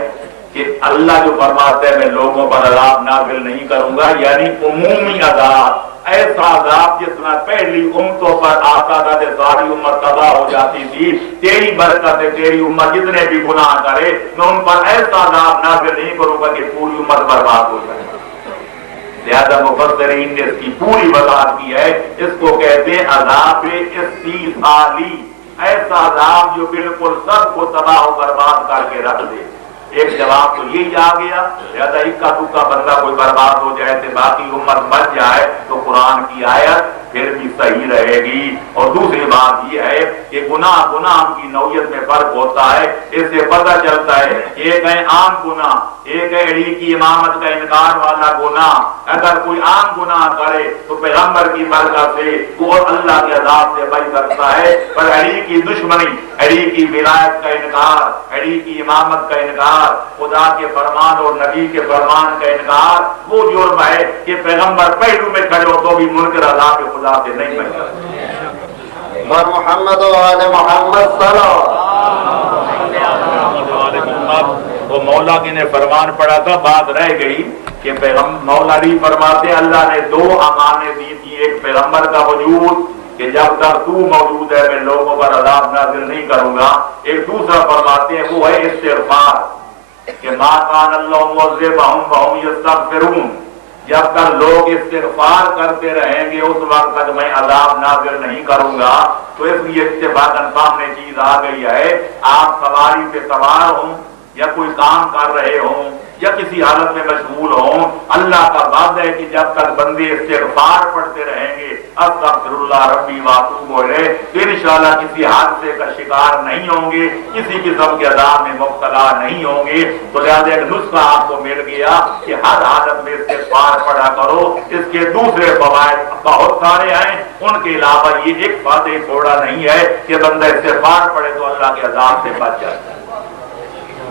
کہ اللہ جو فرماتا ہے میں لوگوں پر عذاب نازل نہیں کروں گا، یعنی عمومی عذاب، ایسا عذاب جس میں پہلی امتوں پر آتا تھا کہ ساری امت تباہ ہو جاتی تھی، تیری برکت ہے تیری امت جتنے بھی گناہ کرے میں ان پر ایسا عذاب نازل نہیں کروں گا کہ پوری امت برباد ہو جائے۔ لہذا مفسرین نے اس کی پوری وضاحت کی ہے، اس کو کہتے ہیں عذاب استیصالی، ایسا عذاب جو بالکل سب کو تباہ و برباد کر کے رکھ دے۔ ایک جواب تو یہی آ گیا، لہذا اکا دکا بندہ کوئی برباد ہو جائے تو باقی امت بچ جائے تو قرآن کی آیت پھر بھی صحیح رہے گی۔ اور دوسری بات یہ ہے کہ گناہ کی نوعیت میں فرق ہوتا ہے، اس سے پتہ چلتا ہے ایک ہے عام گناہ، ایک ہے علی کی امامت کا انکار والا گناہ۔ اگر کوئی عام گناہ کرے تو پیغمبر کی برکت سے وہ اللہ کے عذاب سے بچ سکتا ہے، پر علی کی دشمنی، علی کی ولایت کا انکار، علی کی امامت کا انکار، خدا کے فرمان اور نبی کے فرمان کا انکار، وہ جرم ہے کہ پیغمبر پہلو میں کھڑے ہو تو بھی منکر عذاب کے خدا سے نہیں بچ سکتے۔ محمد و آل محمد صلوات۔ وہ مولا کی نے فرمان پڑھا تھا، بات رہ گئی کہ مولا علی فرماتے اللہ نے دو امانیں دی تھی، ایک پیغمبر کا وجود کہ جب تک تو موجود ہے میں لوگوں پر عذاب نازل نہیں کروں گا، ایک دوسرا فرماتے ہیں وہ ہے استغفار کہ ما کان اللہ معذبہم وہم یستغفرون، جب تک لوگ استغفار کرتے رہیں گے اس وقت تک میں عذاب نازل نہیں کروں گا۔ تو اس لیے اتفاقاً سامنے چیز آ گئی ہے، آپ سواری پہ سوار ہوں یا کوئی کام کر رہے ہوں یا کسی حالت میں مشغول ہوں، اللہ کا وعدہ ہے کہ جب تک بندے استغفار پڑھتے رہیں گے استغفر اللہ ربی واتوب الیہ، انشاءاللہ کسی حادثے کا شکار نہیں ہوں گے، کسی قسم کے عذاب میں مبتلا نہیں ہوں گے۔ تو لہٰذا ایک نسخہ آپ کو مل گیا کہ ہر حالت میں استغفار پڑھا کرو۔ اس کے دوسرے فوائد بہت سارے ہیں، ان کے علاوہ یہ ایک فائدہ تھوڑا نہیں ہے کہ بندہ استغفار پڑھے تو اللہ کے عذاب سے بچ جاتا ہے۔